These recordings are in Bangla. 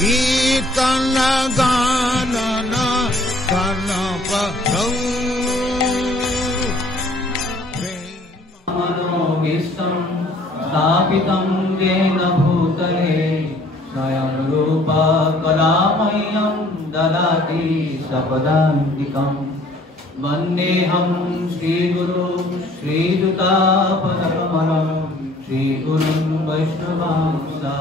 कीर्तन गानन कर्णपरौ मनोभीष्टं स्थापितं येन भूतले स्वयं रूपा कलामयं ददाति सपदान्तिकम् वन्देऽहं श्रीगुरु श्रीयुतापदकमलं श्रीगुरुं वैष्णवांसा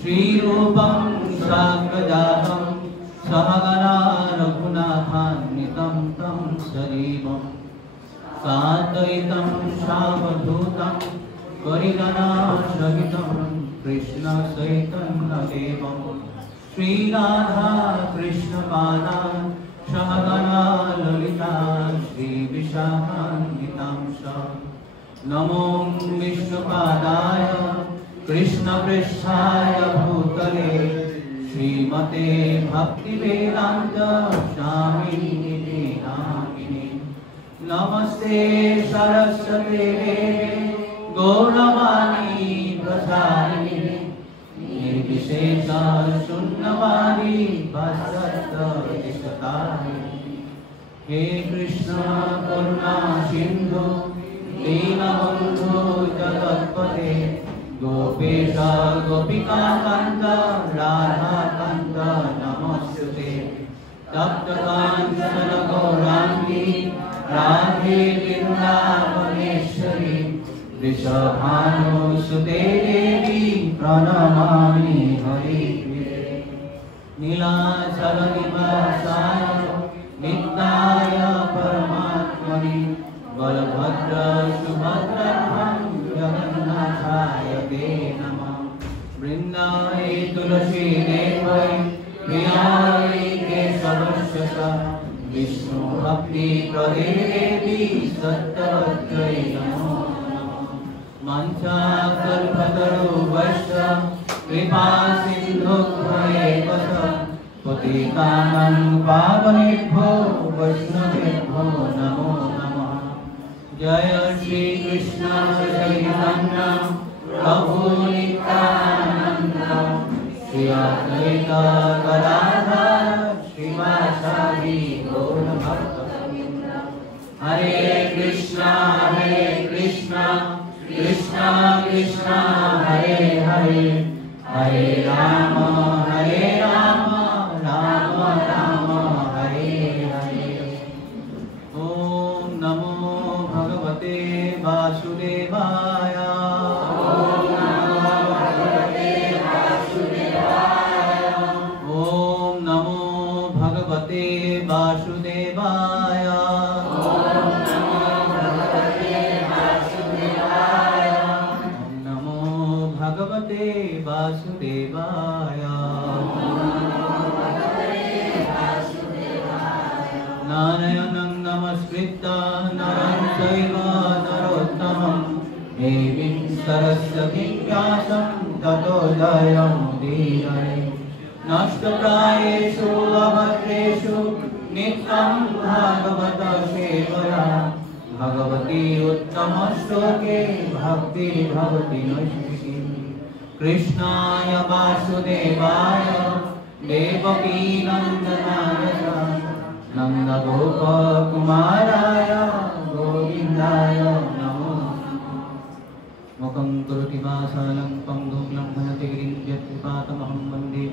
श्रीरूपं साग्रजातं सहगना रघुनाथान्वितं तं सजीवं साद्वैतं सावधूतं परिजनसहितं कृष्णचैतन्यदेवं श्रीराधा कृष्णपादान् सहगना ललिता श्रीविशाखान्वितांश नमो विष्णुपादाय कृष्णपृष्ठाय भूतले श्रीमते भक्तिवेदान्त स्वामिनिधि नामिने नमस्ते सरस्वती देवे गौरवाणी प्रसारिणे निर्विशेष शून्यवादी पाश्चात्य हे कृष्ण करुणा सिंधु दीनबंधु जगत्पते गोपेश गोपिका कांत राधा कांत नमस्ते तप्त कांचन गौरांगी राधे वृंदावनेश्वरी वृषभानुसुते देवी प्रणमामि हरिप्रिये नीलाचल निवासाय नित्याय परमात्मने बलभद्र सुभद्राभं जगन्नाथाय ते नमः वृन्दाय तुलसी देवै प्रियाय केशवस्य विष्णु भक्ति प्रदे देवी सत्यवत्यै नमो मञ्चाकल्पतरुभ्यश्च कृपा सिन्धुभ्यैव पतितानां पावनेभ्यो वैष्णवेभ्यो नमो नमः जय श्री कृष्ण चैतन्य प्रभु नित्यानंद श्री अद्वैत गदाधर श्रीवासादि गौरभक्तवृन्द हरे कृष्णा कृष्णा कृष्णा हरे हरे हरे राम राम राम हरे हरे ओम नमो भगवते वासुदेवाय ओम नमो भगवते वासुदेवाय भगवते वासुदेवाय नारायणं नमस्कृत्य नरं चैव नरोत्तमं देवीं सरस्वतीं व्यासं ततो जयमुदीरये नष्टप्रायेषु अभद्रेषु नित्यं भागवत सेवया भगवती उत्तमश्लोके भक्ति भवति नैष्ठिकी कृष्णाय वासुदेवाय देवकी नंदनाय नन्दगोपकुमाराय गोविन्दाय नमो मुखं करोति वाचालं पङ्गुं लङ्घयति गिरिं यत्कृपातमहं वन्दे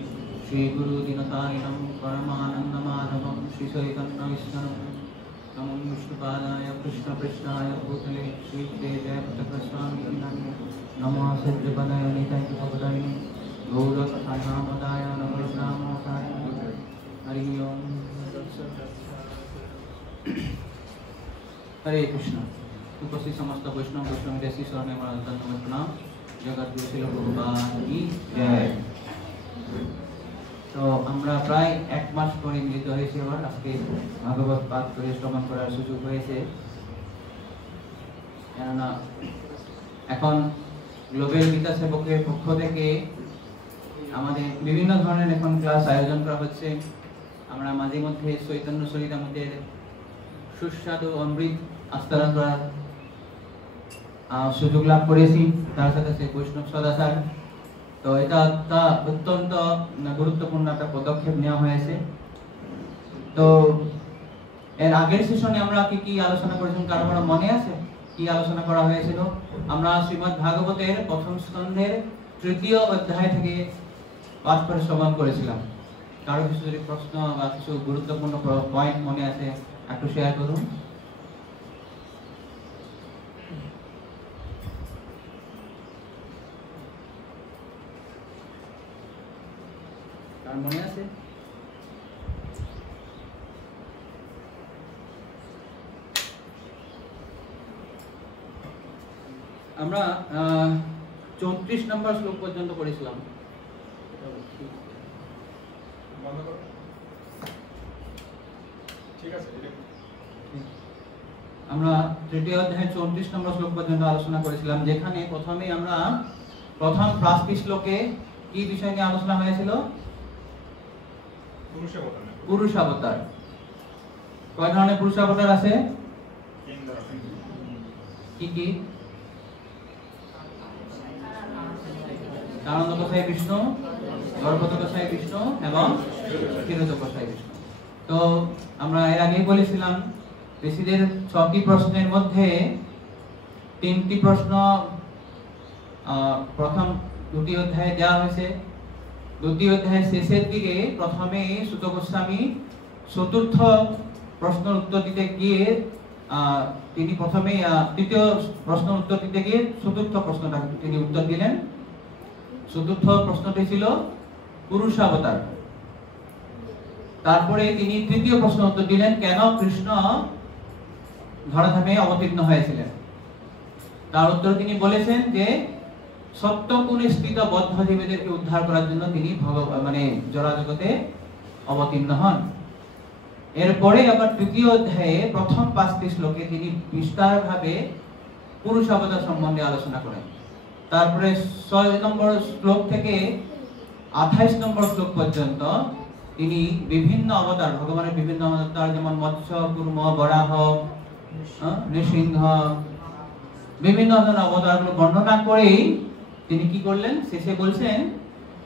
श्रीगुरुदिनतारिणं परमानन्दमाधवं श्रीचैतन्यविष्णुं नमो विष्णुपादाय कृष्णपृष्ठाय भूतले श्रीदेव्याय पटकस्वामिने नमो सज्जपदाय निताय भगवताय गौरकथानामदाय नमो नामोदाय हरि ओम हरे कृष्ण उपस्थित समस्त वैष्णव वैष्णव ईश्वर ने धन्यवाद प्रणाम जगत गुरु श्रील प्रभुपाद की जय। तो আমরা প্রায় এক মাস পরে মিলিত হয়েছি আবার আজকে ভাগবত পাঠ করে শ্রবণ করার সুযোগ হয়েছে কেননা এখন গ্লোবাল গীতা সেবকের পক্ষ থেকে আমাদের বিভিন্ন ধরনের এখন ক্লাস আয়োজন করা হচ্ছে। আমরা মাঝে মধ্যে চৈতন্য চরিতামৃতের সুস্বাদু অমৃত আস্বাদন করার সুযোগ লাভ করেছি, তার সাথে বৈষ্ণব সদাচার তো এটা একটা অত্যন্ত গুরুত্বপূর্ণ একটা পদক্ষেপ নেওয়া হয়েছে। তো এর আগের সেশনে আমরা কি কি আলোচনা করেছিলাম, কারো কারো মনে আছে কি আলোচনা করা হয়েছিল? আমরা শ্রীমদ্ ভাগবতের প্রথম স্কন্ধের 3য় অধ্যায় থেকে পাঠ করে শ্রবণ করেছিলাম। কারো কিছু যদি প্রশ্ন বা কিছু গুরুত্বপূর্ণ পয়েন্ট মনে আছে একটু শেয়ার করুন। কার মনে আছে? আমরা 34 নম্বর শ্লোক পর্যন্ত পড়েছিলাম। আমরা 3য় অধ্যায় 34 নম্বর শ্লোক পর্যন্ত আলোচনা করেছিলাম, যেখানে প্রথমে আমরা প্রথম 5টি শ্লোকে কি বিষয় নিয়ে আলোচনা হয়েছিল? পুরুষ অবতার। কয় ধরনের পুরুষ অবতার আছে? কি কি? কারণকোষায় বিষ্ণু, গর্ভোদকোষায় বিষ্ণু এবং ক্ষীরোদকোষায় বিষ্ণু। তো আমরা এর আগেই বলেছিলাম ঋষিদের 6টি প্রশ্নের মধ্যে 3টি প্রশ্ন প্রথম 2টি অধ্যায়ে দেওয়া হয়েছে। 2টি অধ্যায়ের শেষের দিকে প্রথমে সূত গোস্বামী 4র্থ প্রশ্নের উত্তর দিতে গিয়ে তিনি প্রথমে 3য় প্রশ্নের উত্তর দিতে গিয়ে 4র্থ প্রশ্নটা তিনি উত্তর দিলেন। 4র্থ প্রশ্নটি ছিল পুরুষাবতার। তারপরে তিনি 3য় প্রশ্ন উত্তর দিলেন, কেন কৃষ্ণ ধরাধামে অবতীর্ণ হয়েছিলেন। তার উত্তর তিনি বলেছেন যে সত্যগুণে স্থিত বদ্ধ জীবদেরকে উদ্ধার করার জন্য তিনি জড় জগতে অবতীর্ণ হন। এরপরে আবার 3য় অধ্যায়ে প্রথম 5টি শ্লোকে তিনি বিস্তারভাবে পুরুষ অবতার সম্বন্ধে আলোচনা করেন। তারপরে 6 নম্বর শ্লোক থেকে 28 নম্বর শ্লোক পর্যন্ত তিনি বিভিন্ন অবতার, ভগবানের বিভিন্ন অবতার, যেমন মৎস্য, কুর্ম, বরাহ, নৃসিংহ, বিভিন্ন ধরনের অবতারগুলো বর্ণনা করেই তিনি কি করলেন, শেষে বলছেন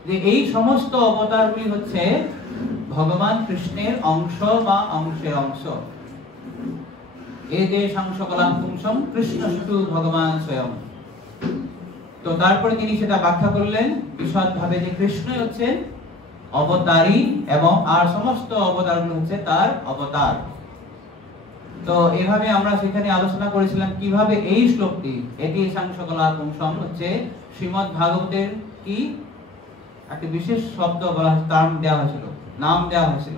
যে এই সমস্ত অবতারগুলি হচ্ছে ভগবান কৃষ্ণের অংশ বা অংশের অংশ। এতে সংসকলাম পুংসম কৃষ্ণস্তু ভগবান স্বয়ং। তো তারপরে তিনি সেটা ব্যাখ্যা করলেন বিশদভাবে যে কৃষ্ণই হচ্ছেন অবতারী এবং আর সমস্ত অবতারগুলো হচ্ছে তার অবতার। তো এভাবে আমরা সেখানে আলোচনা করেছিলাম কিভাবে এই শ্লোকটি এটি সংসকলা পুংসম হচ্ছে শ্রীমদ্ ভাগবতের কি একটা বিশেষ শব্দ বলা হয়েছে, নাম দেওয়া হয়েছিল।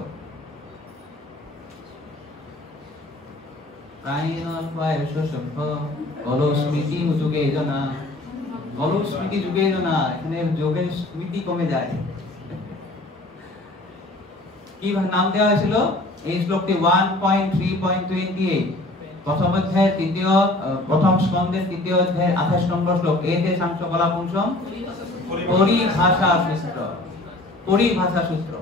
এখানে যোগের স্মৃতি কমে যায়। কি নাম দেওয়া হয়েছিল এই শ্লোকটি? 1.3.28 প্রথম অধ্যায়ের প্রথম স্কন্ধের 3য় অধ্যায়ের 28 নম্বর শ্লোক। এতে সংসকলা পুংসম পরিভাষা সূত্র। পরিভাষা সূত্র,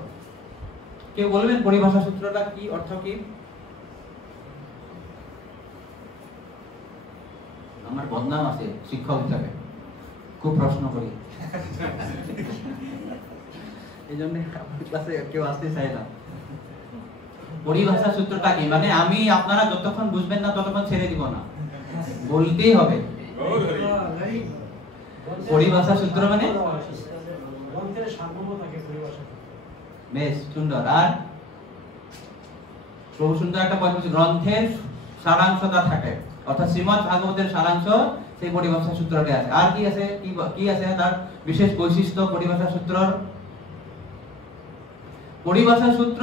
কেউ বলবেন পরিভাষা সূত্রটা কি, অর্থ কি? আমার বদনাম আছে শিক্ষক হিসাবে, খুব প্রশ্ন করি, এই জন্য ক্লাসে কেউ আসতে চায় না। পরিভাষা সূত্রটা কি? মানে আমি আপনারা যতক্ষণ বুঝবেন না ততক্ষণ ছেড়ে দিব না, বলতেই হবে। পরিভাষা সূত্র মানে বেশ সুন্দর। আর খুব সুন্দর একটা পয়েন্ট হচ্ছে গ্রন্থের সারাংশটা থাকে, অর্থাৎ শ্রীমদ্ ভাগবতের সারাংশ সেই পরিভাষা সূত্রটি আছে। আর কি আছে, কি আছে তার বিশেষ বৈশিষ্ট্য পরিভাষা সূত্রর? পরিভাষা সূত্র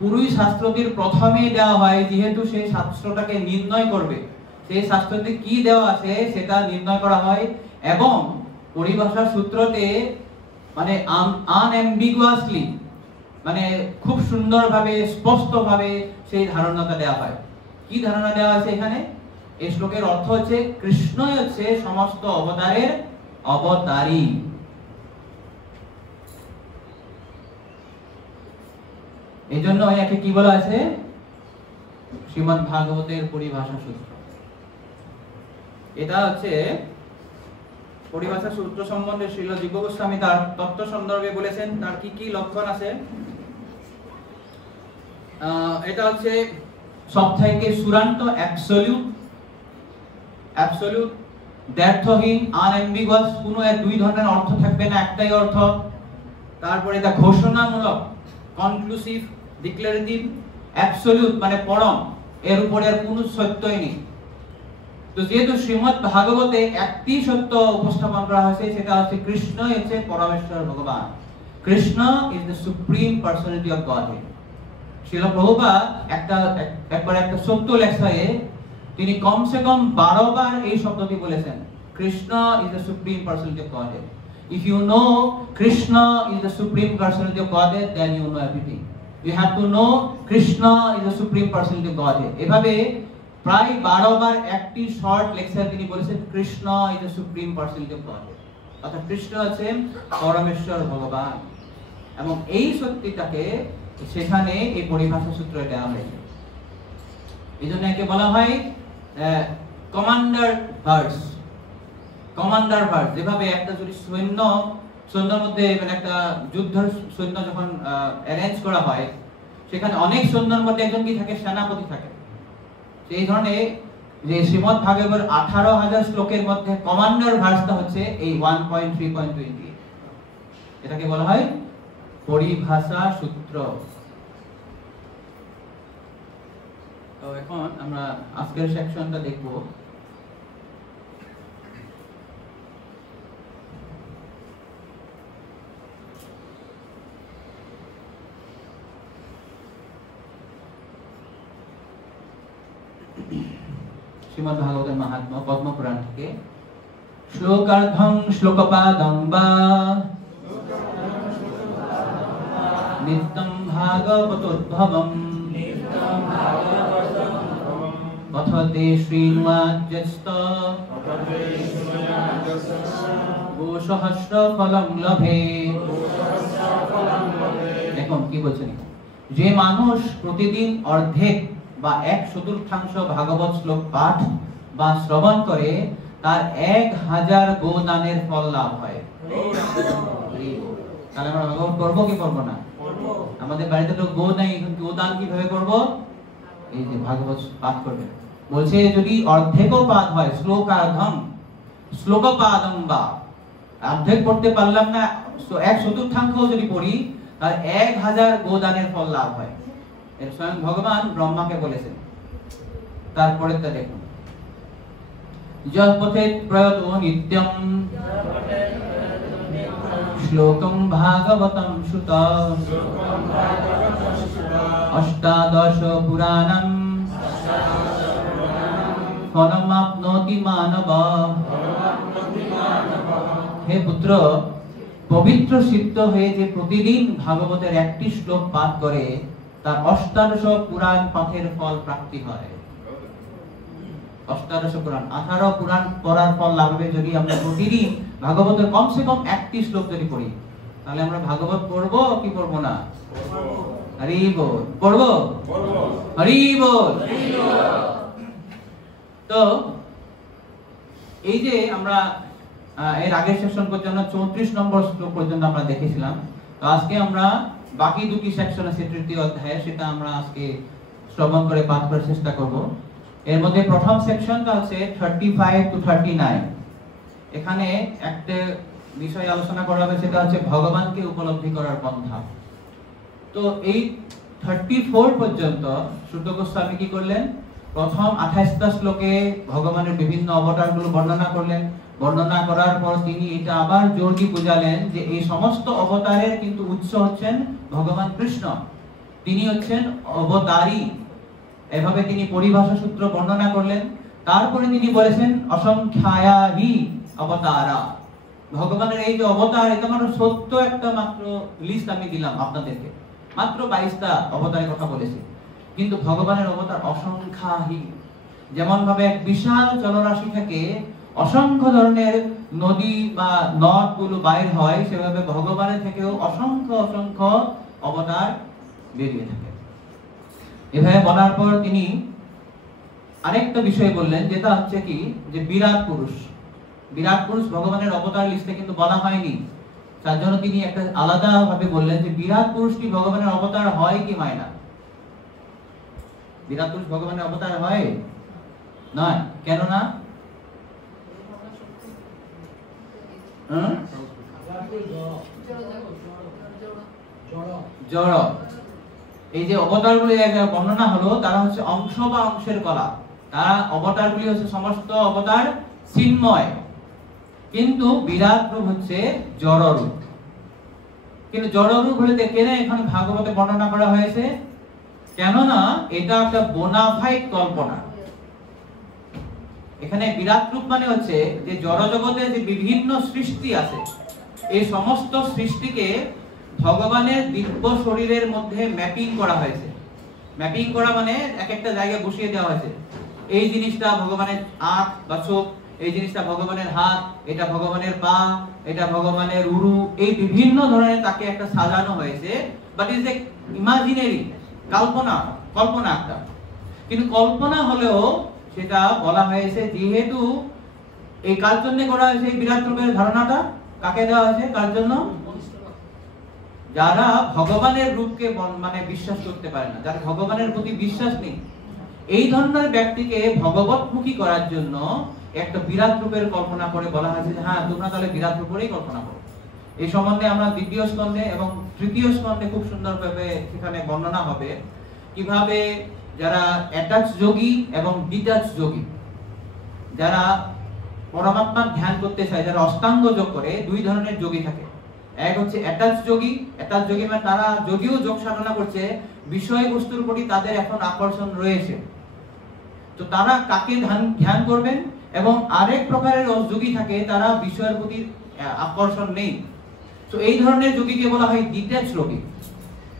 পুরুষ শাস্ত্রটির প্রথমে দেওয়া হয়, যেহেতু সেই শাস্ত্রটাকে নির্ণয় করবে, সেই শাস্ত্রতে কি দেওয়া আছে সেটা নির্ণয় করা হয়। এবং পরিভাষা সূত্রতে মানে আনএম্বিগুয়াসলি, মানে খুব সুন্দরভাবে স্পষ্টভাবে সেই ধারণাটা দেওয়া হয়। কি ধারণা দেওয়া আছে এখানে? এই শ্লোকের অর্থ হচ্ছে কৃষ্ণই হচ্ছে সমস্ত অবতারের অবতারী। এই জন্য একে কি বলা আছে? শ্রীমদ্ ভাগবতের পরিভাষা সূত্র। এটা হচ্ছে পরিভাষা সূত্র সম্বন্ধে শ্রীল জীব গোস্বামী তার তত্ত্ব সন্দর্ভে বলেছেন তার কি কি লক্ষণ আছে। এটা হচ্ছে সবথেকে চূড়ান্ত অ্যাবসলিউট দ্ব্যর্থহীন আনএম্বিগুয়াস, কোনো এর দুই ধরনের অর্থ থাকবে না, একটাই অর্থ। তারপরে এটা ঘোষণামূলক, কনক্লুসিভ, ডিক্লারেটিভ, অ্যাবসলিউট মানে পরম, এর উপরে আর কোনো সত্যই নেই। তো যেহেতু শ্রীমদ্ ভাগবতে একটি সত্য উপস্থাপন করা হয়েছে, সেটা হচ্ছে কৃষ্ণ হচ্ছে পরমেশ্বর ভগবান। Krishna is the supreme personality of Godhead. Srila Prabhupada একবার একটা সত্য লেখায় তিনি কমসে কম 12 বার এই শব্দটি বলেছেন, Krishna is the supreme personality of Godhead. If you know Krishna is the supreme personality of Godhead, then you know everything. You have to know Krishna is the supreme personality of Godhead. এভাবে প্রায় 12 বার একটি শর্ট লেকচার তিনি বলেছেন Krishna is the supreme personality of Godhead, অর্থাৎ কৃষ্ণ আছেন পরমেশ্বর ভগবান। এবং এই সত্যিটাকে সেখানে এই পরিভাষা সূত্রে দেওয়া হয়েছে। এই জন্য একে বলা হয় কমান্ডার ভার্স। যেভাবে একটা যদি সৈন্যের মধ্যে মানে একটা যুদ্ধের সৈন্য যখন অ্যারেঞ্জ করা হয়, সেখানে অনেক সৈন্যের মধ্যে একজন কি থাকে, সেনাপতি থাকে। সেই ধরনের যে শ্রীমদ্ ভাগবত 18,000 শ্লোকের মধ্যে কমান্ডার ভার্সটা হচ্ছে এই 1.3.20। এটাকে বলা হয় পরিভাষা সূত্র। তো এখন আমরা আজকের সেকশনটা দেখব। শ্রীমদ্ ভাগবতের মাহাত্ম্য পদ্মপুরাণ থেকে। শ্লোকার্ধং শ্লোকপাদং বা নিত্যং ভাগবতোদ্ভবম কথতে শ্রীনুয়াজ্যস্ত গোসহস্র ফলং লভে। দেখুন কি বলছেন, যে মানুষ প্রতিদিন অর্ধেক বা 1/4 ভাগবত শ্লোক পাঠ বা শ্রবণ করে, তার 1000 গোদানের ফল লাভ হয়। তাহলে আমরা ভাগবত করবো কি করবো না? আমাদের বাড়িতে তো গো নাই, গোদান কিভাবে করব? এই যে ভাগবত পাঠ করবে। বলছে যদি অর্ধেকও পাঠ হয়, শ্লোকপাদং বা অর্ধেক পড়তে পারলাম না, 1/4 যদি পড়ি, তার 1000 গোদানের ফল লাভ হয়। এর স্বয়ং ভগবান ব্রহ্মাকে বলেছেন। তারপরে তা দেখুন, যৎপথে প্রয়ত নিত্যম শ্লোকং ভাগবতং শ্রুত অষ্টাদশ পুরাণং ফলমাপ্নোতি মানব। হে পুত্র, পবিত্র সিদ্ধ হয়ে যে প্রতিদিন ভাগবতের একটি শ্লোক পাঠ করে, তার 18 পুরাণ পাঠের ফল প্রাপ্তি হয়। 18 পুরাণ, 18 পুরাণ পড়ার ফল লাগবে যদি আমরা প্রতিদিন ভাগবতের কমসে কম একটি শ্লোক যদি পড়ি। তাহলে আমরা ভাগবত পড়বো কি পড়বো না? হরি বল। পড়বো? হরি বল। তো এই যে আমরা এর আগের সেকশন পর্যন্ত 34 নম্বর শ্লোক পর্যন্ত আমরা দেখেছিলাম। তো আজকে আমরা বাকি দুটি সেকশন আছে তৃতীয় অধ্যায়ে, সেটা আমরা আজকে শ্রবণ করে পাঠ করার চেষ্টা করব। এর মধ্যে প্রথম সেকশনটা হচ্ছে 35 to 39। এখানে একটা বিষয় আলোচনা করা হবে, সেটা হচ্ছে ভগবানকে উপলব্ধি করার পন্থা। তো এই 34 পর্যন্ত সূত গোস্বামী কি করলেন? প্রথম 28টা শ্লোকে ভগবানের বিভিন্ন অবতারগুলো বর্ণনা করলেন। বর্ণনা করার পর তিনি এটা আবার জোর দিয়ে বুঝালেন যে এই সমস্ত অবতারের কিন্তু উৎস হচ্ছেন ভগবান কৃষ্ণ, তিনি হচ্ছেন অবতারী। এভাবে তিনি পরিভাষা সূত্র বর্ণনা করলেন। তারপরে তিনি বলেছেন অসংখ্যায়াহি অবতারা। ভগবানের এই যে অবতার, এটা মাত্র সত্য একটা মাত্র লিস্ট আমি দিলাম আপনাদেরকে, মাত্র 22টা অবতারের কথা বলেছি, কিন্তু ভগবানের অবতার অসংখ্যাহি। যেমন ভাবে এক বিশাল জলরাশি থেকে অসংখ্য ধরনের নদী বা নদ গুলো বাইর হয়, সেভাবে ভগবানের থেকেও অসংখ্য অসংখ্য অবতার বেরিয়ে থাকে। এভাবে বলার পর তিনি আরেকটা বিষয় বললেন, যেটা হচ্ছে কি যে বিরাট পুরুষ। বিরাট পুরুষ ভগবানের অবতার লিস্টে কিন্তু বলা হয়নি, তার জন্য তিনি একটা আলাদা ভাবে বললেন যে বিরাট পুরুষটি ভগবানের অবতার হয় কি হয় না। বিরাট পুরুষ ভগবানের অবতার হয় নয়, কেন না? জড়। এই যে অবতারগুলি বর্ণনা হলো, তারা হচ্ছে অংশ বা অংশের কলা। তারা অবতারগুলি হচ্ছে সমস্ত অবতার চিন্ময়, কিন্তু বিরাট রূপ হচ্ছে জড় রূপ। কিন্তু জড় রূপ হলে কেন এখানে ভাগবতে বর্ণনা করা হয়েছে? কেননা এটা একটা বোনাফাইড কল্পনা। এখানে বিরাট রূপ মানে হচ্ছে যে জড় জগতে যে বিভিন্ন সৃষ্টি আছে, এই সমস্ত সৃষ্টিকে ভগবানের দিব্য শরীরের মধ্যে ম্যাপিং করা হয়েছে। ম্যাপিং করা মানে এক একটা জায়গায় বসিয়ে দেওয়া হয়েছে। এই জিনিসটা ভগবানের আঁখ বা চোখ, এই জিনিসটা ভগবানের হাত, এটা ভগবানের পা, এটা ভগবানের উরু, এই বিভিন্ন ধরনের তাকে একটা সাজানো হয়েছে। বাট ইজ এ ইমাজিনারি, কল্পনা একটা। কিন্তু কল্পনা হলেও সেটা বলা হয়েছে যেহেতু এই কার জন্য করা হয়েছে, এই বিরাট রূপের ধারণাটা কাকে দেওয়া হয়েছে, কার জন্য? যারা ভগবানের রূপকে মানে বিশ্বাস করতে পারে না, যারা ভগবানের প্রতি বিশ্বাস নেই, এই ধরনের ব্যক্তিকে ভগবতমুখী করার জন্য একটা বিরাট রূপের কল্পনা করে বলা হয়েছে যে হ্যাঁ তোমরা তাহলে বিরাট রূপেরই কল্পনা করো। এই সম্বন্ধে আমরা দ্বিতীয় স্কন্ধে এবং তৃতীয় স্কন্ধে খুব সুন্দরভাবে সেখানে বর্ণনা হবে কিভাবে যারা অ্যাটাচ যোগী এবং ডিটাচ যোগী, যারা পরমাত্মার ধ্যান করতে চায়, যারা অষ্টাঙ্গ যোগ করে, দুই ধরনের যোগী থাকে। এক হচ্ছে অ্যাটাচ যোগী। অ্যাটাচ যোগী মানে তারা যদিও যোগ সাধনা করছে, বিষয়বস্তুর প্রতি তাদের এখন আকর্ষণ রয়েছে, তো তারা কাকে ধ্যান করবেন। এবং আরেক প্রকারের যোগী থাকে, তারা বিষয়ের প্রতি আকর্ষণ নেই। তো এই ধরনের যোগীকে বলা হয় ডিটাচ যোগী,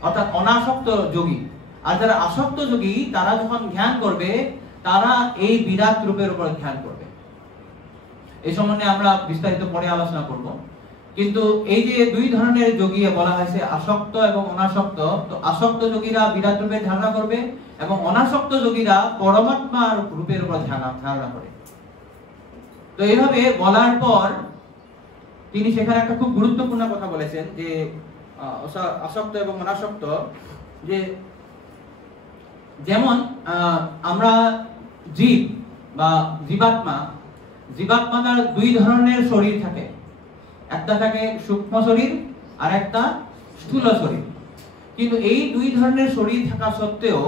অর্থাৎ অনাসক্ত যোগী। আর যারা আসক্ত যোগী, তারা যখন ধ্যান করবে, তারা এই বিরাট রূপের উপর ধ্যান করবে। এই সম্বন্ধে আমরা বিস্তারিত পরে আলোচনা করব। কিন্তু এই যে দুই ধরনের যোগী বলা হয়েছে, আসক্ত এবং অনাসক্ত, তো আসক্ত যোগীরা বিরাট রূপের ধারণা করবে এবং অনাসক্ত যোগীরা পরমাত্মার রূপের উপর ধারণা করে। তো এইভাবে বলার পর তিনি সেখানে একটা খুব গুরুত্বপূর্ণ কথা বলেছেন যে আসক্ত এবং অনাসক্ত, যে যেমন আমরা জীব বা জীবাত্মার দুই ধরনের শরীর থাকে, একটা থাকে সূক্ষ্ম শরীর আর একটা স্থূল শরীর। কিন্তু এই দুই ধরনের শরীর থাকা সত্ত্বেও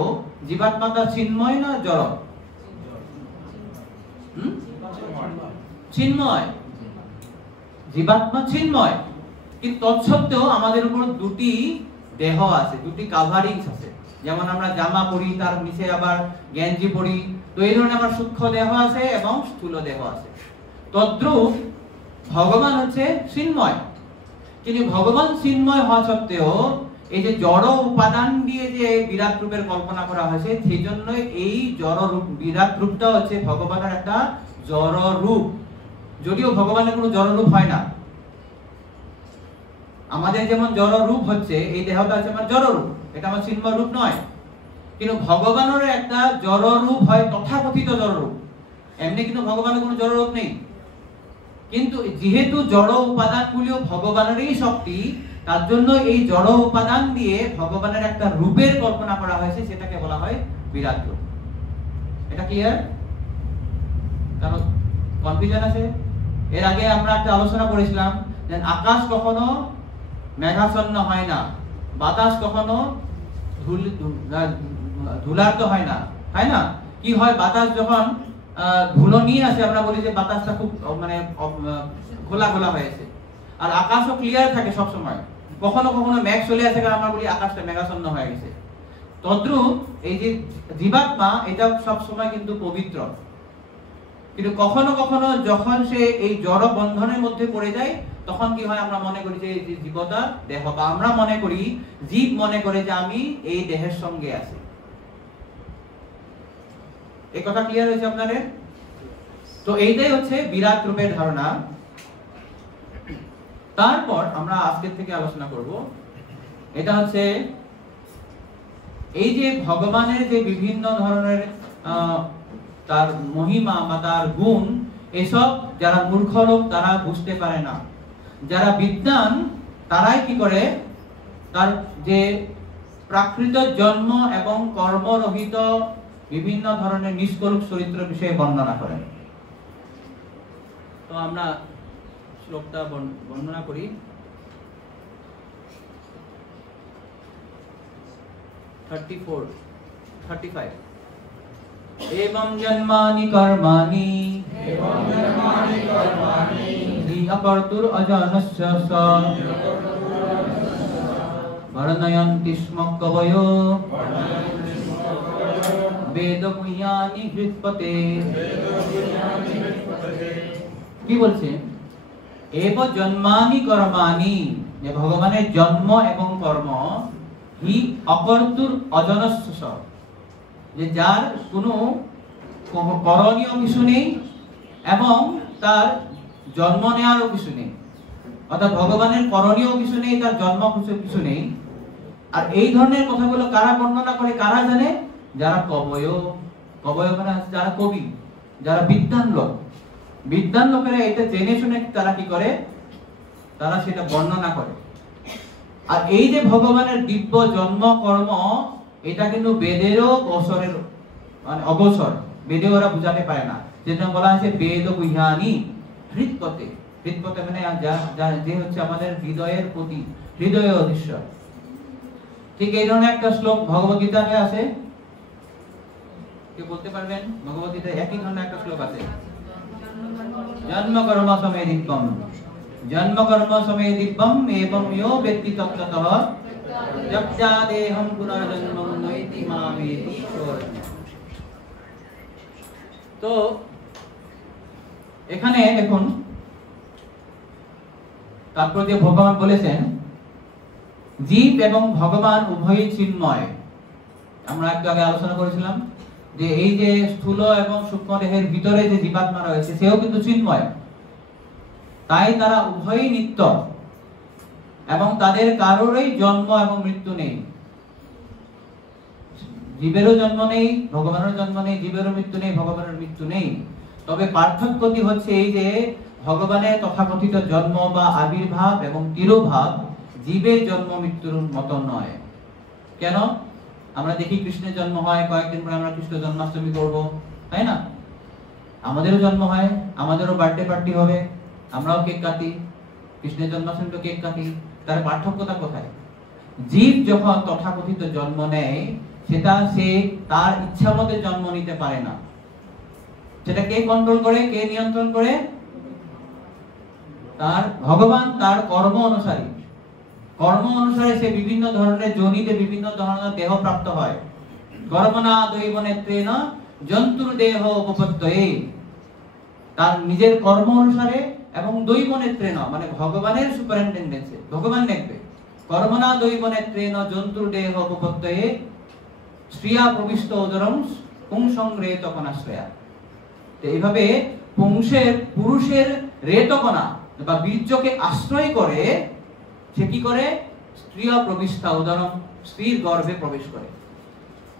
জীবাত্মাটা চিন্ময় না জড়? চিন্ময়। জীবাত্মা চিন্ময়, কিন্তু তৎসত্ত্বেও আমাদের উপর দুটি দেহ আছে, দুটি কাভারিংস আছে। যেমন আমরা জামা পরি, তার নিচে আবার গেঞ্জি পরি, তো এই ধরনের আমার সূক্ষ্ম দেহ আছে এবং স্থূল দেহ আছে। তদ্রূপ ভগবান হচ্ছে চিন্ময়, কিন্তু ভগবান চিন্ময় হওয়া সত্ত্বেও এই যে জড় উপাদান দিয়ে যে বিরাট রূপের কল্পনা করা হয়েছে, সেই জন্য এই জড় রূপ, বিরাট রূপটা হচ্ছে ভগবানের একটা জড় রূপ। যদিও ভগবানের কোনো জড় রূপ হয় না, আমাদের যেমন জড় রূপ হচ্ছে, এই দেহটা হচ্ছে আমার জড় রূপ, এটা আমার চিন্ময় রূপ নয়। কিন্তু ভগবানের একটা জড় রূপ হয়, তথাকথিত জড় রূপ। এমনি কিন্তু ভগবানের কোনো জড় রূপ নেই। কিন্তু যেহেতু জড় উপাদানগুলিও ভগবানেরই শক্তি, তার জন্য এই জড় উপাদান দিয়ে ভগবানের একটা রূপের কল্পনা করা হয়েছে, সেটাকে বলা হয় বিরাট রূপ। এটা ক্লিয়ার? কারণ কনফিউশন আছে? এর আগে আমরা একটা আলোচনা করেছিলাম যে আকাশ কখনো মেঘাচ্ছন্ন হয় না, বাতাস কখনো ধুলার্ত হয় না, তাই না? কি হয়, বাতাস যখন ধুলো নিয়ে আসে, আমরা বলি যে বাতাসটা খুব মানে খোলা খোলা হয়েছে। আর আকাশও ক্লিয়ার থাকে সব সময়। কখনো কখনো মেঘ চলে আসে, আমরা বলি আকাশটা মেঘাচ্ছন্ন হয়ে গেছে। তদ্রূপ এই যে জীবাত্মা, এটা সব সময় কিন্তু পবিত্র। কিন্তু কখনো কখনো যখন সে এই জড় বন্ধনের মধ্যে পড়ে যায়, তখন কি হয়, আমরা মনে করি যে জীবতা দেহ, বা আমরা মনে করি, জীব মনে করে যে আমি এই দেহের সঙ্গে আছি। এই কথা ক্লিয়ার হয়েছে আপনাদের? তো এইটাই হচ্ছে বিরাট রূপের ধারণা। তারপর আমরা আজকের থেকে আলোচনা করব, এটা হচ্ছে এই যে ভগবানের যে বিভিন্ন ধরনের তার মহিমা বা তার গুণ, এসব যারা মূর্খ লোক তারা বুঝতে পারে না। যারা বিদ্বান তারাই কি করে, তার যে প্রাকৃত জন্ম এবং কর্মরহিত বিভিন্ন ধরনের নিষ্কলুষ চরিত্র বিষয়ে বর্ণনা করেন। তো আমরা শ্লোকটা বর্ণনা করি। 35 एवं जन्मानि कर्माणि अकर्तुर् अजानस्य स वर्णयन्ति स्म कवयो वेद गुह्यानि हृत्पते। কি বলছে? এব জন্মানি কর্মাণি, যে ভগবানের জন্ম এবং কর্ম, হি অকর্তুর অজনস্য, যে যার কোনো করণীয় কিছু নেই এবং তার জন্ম নেওয়ারও কিছু নেই, অর্থাৎ ভগবানের করণীয় কিছু নেই, তার জন্ম কিছু নেই। আর এই ধরনের কথাগুলো কারা বর্ণনা করে, কারা জানে? যারা কবয় মানে যারা কবি, যারা বিদ্বান লোক। বিদ্বান লোকেরা এটা জেনে শুনে তারা কি করে, তারা সেটা বর্ণনা করে। আর এই যে ভগবানের দিব্য জন্ম কর্ম, এটা কিন্তু বেদেরও গোচরের মানে অগোচর, বেদে ওরা বুঝাতে পারে না। যেটা বলা আছে বেদ গুহ্যানি হৃৎপতে। হৃৎপতে মানে যে হচ্ছে আমাদের হৃদয়ের প্রতি, হৃদয় অধীশ্বর। ঠিক এই ধরনের একটা শ্লোক ভগবদ গীতাতে আছে, কে বলতে পারবেন? ভগবদ গীতায় একই ধরনের একটা শ্লোক আছে, জন্ম কর্ম সময়ে দিব্যম, জন্ম কর্ম সময়ে দিব্যম এবং ইয়ো ব্যক্তি তত্ত্বতঃ যক্ষ্যা দেহম পুনর্জন্মং নৈতি মামেতি সরতি। তো এখানে দেখুন, তারপর যে ভগবান বলেছেন জীব এবং ভগবান উভয়ই চিন্ময়। আমরা একটু আগে আলোচনা করেছিলাম যে এই যে স্থূল এবং সূক্ষ্ম দেহের ভিতরে যে জীবাত্মা রয়েছে সেও কিন্তু চিন্ময়, তাই তারা উভয়ই নিত্য এবং তাদের কারোরই জন্ম এবং মৃত্যু নেই। জীবেরও জন্ম নেই, ভগবানের জন্ম নেই, জীবেরও মৃত্যু নেই, ভগবানের মৃত্যু নেই। তবে পার্থক্যটি হচ্ছে এই যে ভগবানের তথাকথিত জন্ম বা আবির্ভাব এবং তিরোভাব জীবের জন্ম মৃত্যুর মতো নয়। কেন? আমরা দেখি কৃষ্ণের জন্ম হয়, কয়েকদিন পরে আমরা কৃষ্ণ জন্মাষ্টমী করব, তাই না? আমাদেরও জন্ম হয়, আমাদেরও বার্থডে পার্টি হবে, আমরাও কেক কাটি, কৃষ্ণের জন্মাষ্টমীতে কেক কাটি। তার পার্থক্যটা কোথায়? জীব যখন তথাকথিত জন্ম নেয় সেটা সে তার ইচ্ছা মতে জন্ম নিতে পারে না। সেটা কে কন্ট্রোল করে, কে নিয়ন্ত্রণ করে? তার ভগবান তার কর্ম অনুসারী। কর্ম অনুসারে সে বিভিন্ন ধরনের যোনিতে বিভিন্ন ধরনের দেহ প্রাপ্ত হয়। কর্মনা দৈব নেত্রেণ জন্তুর দেহ উপপত্তয়ে, তার নিজের কর্ম অনুসারে এবং দৈব নেত্রেণ মানে ভগবানের সুপারিনটেন্ডেন্সে, ভগবান দেখবে। কর্মনা দৈব নেত্রেণ জন্তুর দেহ উপপত্তয়ে শ্রিয়া প্রবিষ্ট উদরং পুংসং রেতকণাশ্রয়া। তো এইভাবে পুরুষের রেতকণা বা বীর্যকে আশ্রয় করে সে কি করে? স্ত্রিয়া প্রবিষ্টা উদরম, স্ত্রীর গর্ভে প্রবেশ করে।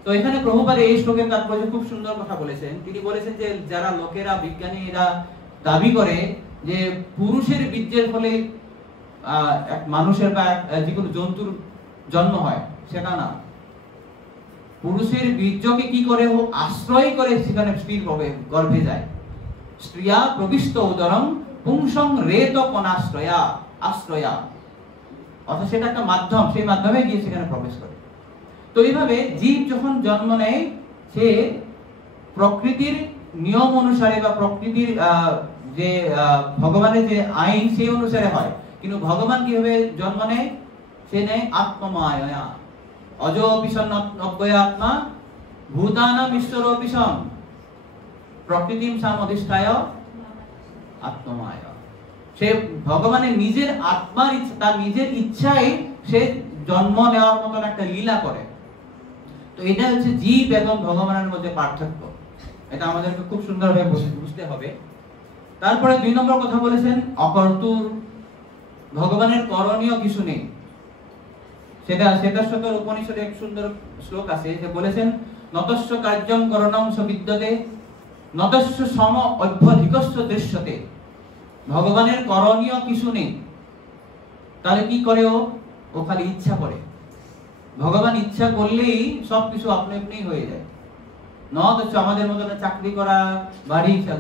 তো এখানে প্রভুপাদ এই শ্লোকের তাৎপর্য খুব সুন্দর কথা বলেছেন। তিনি বলেছেন যে যারা লোকেরা, বিজ্ঞানীরা দাবি করে যে পুরুষের বীর্যের ফলে এক মানুষের বা যে কোনো জন্তুর জন্ম হয়, সেটা না। পুরুষের বীর্যকে কি করে ও আশ্রয় করে সেখানে স্ত্রীর গর্ভে যায়। স্ত্রিয়া প্রবিষ্ট উদরম পুংসং রেতকণাশ্রয়া, আশ্রয়া, অর্থাৎ সেটা একটা মাধ্যম, সেই মাধ্যমে গিয়ে সেখানে প্রবেশ করে। তো এইভাবে জীব যখন জন্ম নেয় সে প্রকৃতির নিয়ম অনুসারে বা প্রকৃতির যে ভগবানের যে আইন সেই অনুসারে হয়। কিন্তু ভগবান কিভাবে জন্ম নেয়? সে নেয় আত্মমায়া, অজোপিসন অব্যয় আত্মা ভূতানাম ঈশ্বরোপিসম প্রকৃতিম সাম অধিষ্ঠায় আত্মমায়া। সে ভগবানের নিজের আত্মার ইচ্ছা, তার নিজের ইচ্ছায় সে জন্ম নেওয়ার মতন একটা লীলা করে। তো এটা হচ্ছে জীব এবং ভগবানের মধ্যে পার্থক্য। এটা আমাদেরকে খুব সুন্দরভাবে বুঝতে হবে। তারপরে 2 নম্বর কথা বলেছেন অকর্তুর, ভগবানের করণীয় কিছু নেই। সেটা শ্বেতাশ্বতর উপনিষদে এক সুন্দর শ্লোক আছে, যে বলেছেন নতস্য কার্যং করণং স বিদ্যতে নতস্য সম অভ্যধিকস্য দৃশ্যতে, ভগবানের করণীয় কিছু নেই, তাহলে কি করে ও খালি ইচ্ছা করে। ভগবান ইচ্ছা করলেই সবকিছু আপনি আপনি হয়ে যায়। নতস্য আমাদের মতন চাকরি করা,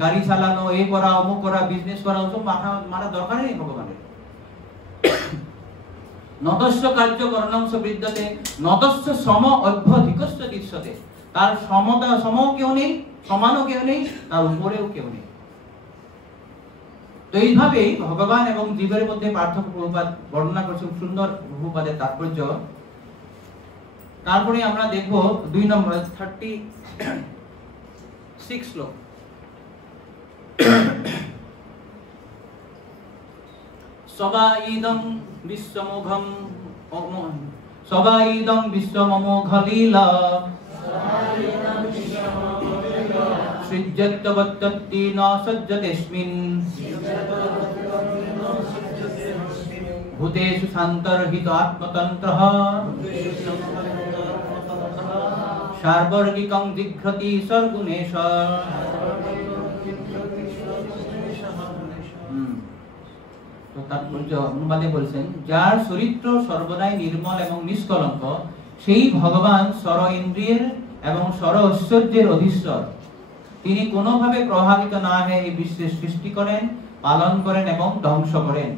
গাড়ি চালানো, এ করা, অমুক করা, বিজনেস করা, ওসব মারা দরকার নেই ভগবানের। নতস্য কার্য করণংশ বৃদ্ধতে, নতস্য সম অভ্যধিকস্য দৃশ্যতে, তার সমও কেউ নেই, সমানও কেউ নেই, তার উপরেও কেউ নেই। তো এইভাবে ভগবান এবং জীবের মধ্যে পার্থক্য প্রভুপাদ বর্ণনা করছেন, সুন্দর প্রভুপাদের তাৎপর্য। তারপরে আমরা দেখব 2 নম্বর 36 শ্লোক। সবাইদং বিশ্বমোঘম সবাইদং বিশ্বমোঘলীলা সৃজ্যত্যবত্যত্তি ন সজ্জতেস্মিন ভূতেষু শান্তর্হিত আত্মতন্ত্রঃ সার্বর্গিকং জিঘ্রতি সর্গুণেশ। তো তাৎপর্য অনুবাদে বলছেন, যার চরিত্র সর্বদাই নির্মল এবং নিষ্কলঙ্ক, সেই ভগবান সর ইন্দ্রিয়ের এবং সর ঐশ্বর্যের অধীশ্বর। তিনি কোনোভাবে প্রভাবিত না হয়ে এই বিশ্বের সৃষ্টি করেন, পালন করেন এবং ধ্বংস করেন।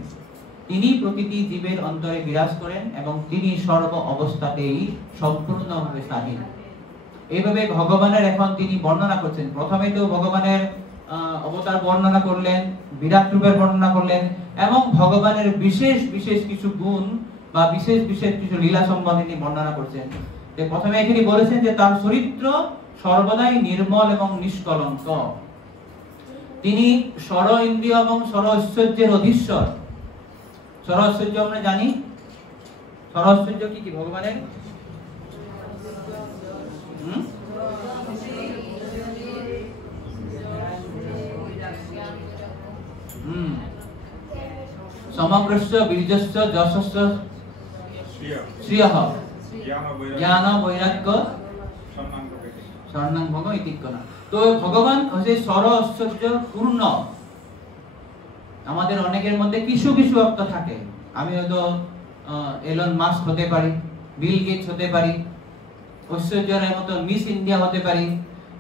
তিনি প্রতিটি জীবের অন্তরে বিরাজ করেন এবং তিনি সর্ব অবস্থাতেই সম্পূর্ণভাবে স্বাধীন। এইভাবে ভগবানের এখন তিনি বর্ণনা করছেন। প্রথমে তো ভগবানের অবতার বর্ণনা করলেন, বিরাট রূপের বর্ণনা করলেন এবং ভগবানের বিশেষ বিশেষ কিছু গুণ বা বিশেষ বিশেষ কিছু লীলা সম্বন্ধে তিনি বর্ণনা করছেন। প্রথমে এখানে বলেছেন যে তার চরিত্র সর্বদাই নির্মল এবং নিষ্কলঙ্ক, তিনি সর ইন্দ্রিয় এবং সর ঐশ্বর্যের অধীশ্বর। সর ঐশ্বর্য আমরা জানি, সর ঐশ্বর্য কি কি ভগবানের? সমগ্রস্য বীর্যস্য যশস্য শ্রিয়ঃ জ্ঞান বৈরাগ্য স্বর্ণাং ভোগ ইতিক্কনা। তো ভগবান হচ্ছে সর ঐশ্বর্য পূর্ণ। আমাদের অনেকের মধ্যে কিছু কিছু ভক্ত থাকে, আমি হয়তো এলন মাস্ক হতে পারি, বিল গেটস হতে পারি, ঐশ্বর্যের মতো মিস ইন্ডিয়া হতে পারি,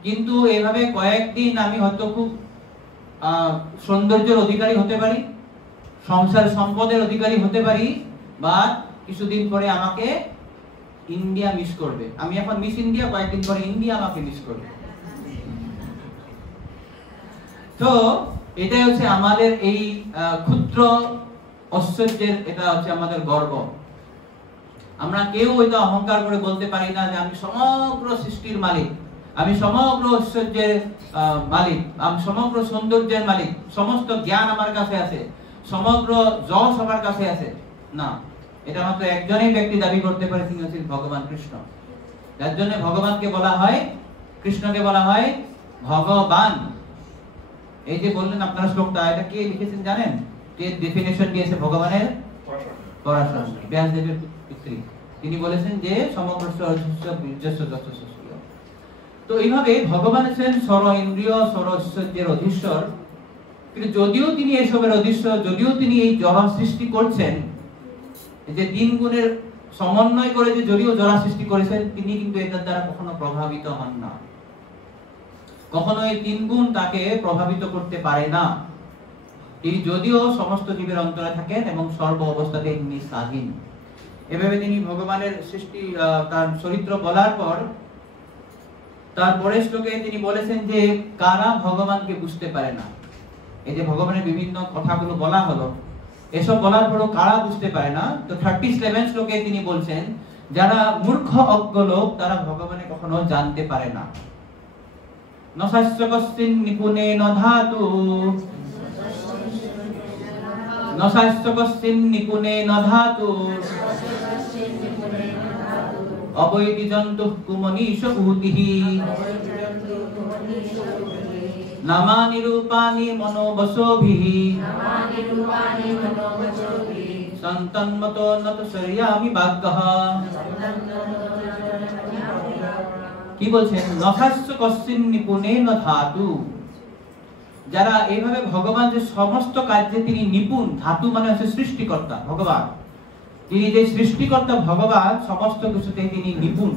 কিন্তু এভাবে কয়েকদিন আমি হয়তো খুব সৌন্দর্যের অধিকারী হতে পারি, সংসার সম্পদের অধিকারী হতে পারি, বা কিছুদিন পরে আমাকে ইন্ডিয়া মিস করবে। আমি এখন মিস ইন্ডিয়া, কয়েকদিন পরে ইন্ডিয়া আমাকে মিস করবে। তো এটাই হচ্ছে আমাদের এই ক্ষুদ্র ঐশ্বর্যের, এটা হচ্ছে আমাদের গর্ব। আমরা কেউ হয়তো অহংকার করে বলতে পারি না যে আমি সমগ্র সৃষ্টির মালিক, আমি সমগ্র ঐশ্বর্যের মালিক, আমি সমগ্র সৌন্দর্যের মালিক, সমস্ত জ্ঞান আমার কাছে আছে, সমগ্র যশ আমার কাছে আছে। না, এটা মাত্র একজনই ব্যক্তি দাবি করতে পারে, তিনি হচ্ছেন ভগবান কৃষ্ণ। যার জন্য ভগবানকে বলা হয়, কৃষ্ণকে বলা হয় ভগবান। এই যে বললেন আপনারা শ্লোকটা, এটা কে লিখেছেন জানেন? কে ডেফিনেশন দিয়েছে ভগবানের? পরাশর, ব্যাসদেবের পুত্রী। তিনি বলেছেন যে সমগ্র বীর্যস্য। তো এইভাবে ভগবান আছেন সর ইন্দ্রিয় সর ঐশ্বর্যের অধীশ্বর। কিন্তু যদিও তিনি এসবের অধীশ্বর, যদিও তিনি এই জড় সৃষ্টি করছেন, যে তিন গুণের সমন্বয় করে যে যদিও জড় সৃষ্টি করেছেন, তিনি কিন্তু এটার দ্বারা কখনো প্রভাবিত হন না। কখনো এই তিন গুণ তাকে প্রভাবিত করতে পারে না। তিনি যদিও সমস্ত জীবের অন্তরে থাকেন এবং সর্ব অবস্থাতে তিনি স্বাধীন। এভাবে তিনি ভগবানের সৃষ্টি, তার চরিত্র বলার পর তার পরের শ্লোকে তিনি বলেছেন যে কারা ভগবানকে বুঝতে পারে না। এই যে ভগবানের বিভিন্ন কথাগুলো বলা হলো, এসব বলার পরও কারা বুঝতে পারে না। তো 37 শ্লোকে তিনি বলছেন যারা মূর্খ অজ্ঞ লোক, তারা ভগবানে কখনো জানতে পারে না। নসাস্য কশ্চিন নিপুনে নধাতু, নসাস্য কশ্চিন নিপুনে নধাতু অবৈতি জন্তু কুমনীশ ভূতিহি নামানি রূপানি মনোবসোভিহি সন্তন্মতো নত শরিয়ামি ভাগ্যঃ। কি বলছেন? নসাস্য কশ্চিন নিপুনে নধাতু, যারা এইভাবে ভগবান যে সমস্ত কার্যে তিনি নিপুণ, ধাতু মানে হচ্ছে সৃষ্টিকর্তা ভগবান, তিনি যে সৃষ্টিকর্তা ভগবান সমস্ত কিছুতে তিনি নিপুণ,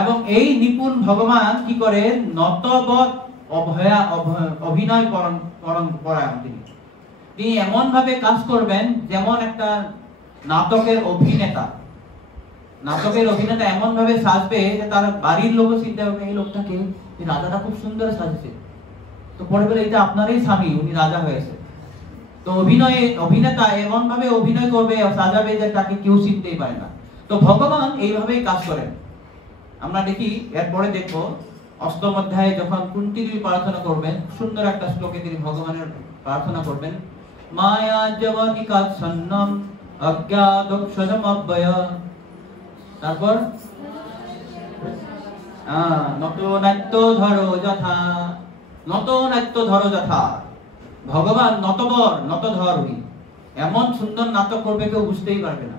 এবং এই নিপুণ ভগবান কি করেন, নতবৎ অভিনয় পরায়ণ তিনি এমন ভাবে কাজ করবেন যেমন একটা নাটকের অভিনেতা এমন ভাবে সাজবে যে তার বাড়ির লোক চিন্তা করবে এই লোকটাকে, এই রাজাটা খুব সুন্দর সাজেছে, তো পরে বলে এটা আপনারই স্বামী, উনি রাজা হয়েছে। তো অভিনেতা এমন ভাবে অভিনয় করবে, সাজাবে যে তাকে কেউ চিনতেই পারে না। তো ভগবান এইভাবেই কাজ করেন। আমরা দেখি, এরপরে দেখবো অষ্টম অধ্যায়ে যখন কুন্তী দেবী প্রার্থনা করবেন, সুন্দর একটা শ্লোকে তিনি ভগবানের প্রার্থনা করবেন, মায়া জবনিকাচ্ছন্নম অজ্ঞাদক্ষজমব্যয়, তারপর নতনাট্য ধরো যথা, নতনাট্য ধরো যথা, ভগবান নতধর উনি, এমন সুন্দর নাটক করবে কেউ বুঝতেই পারবে না।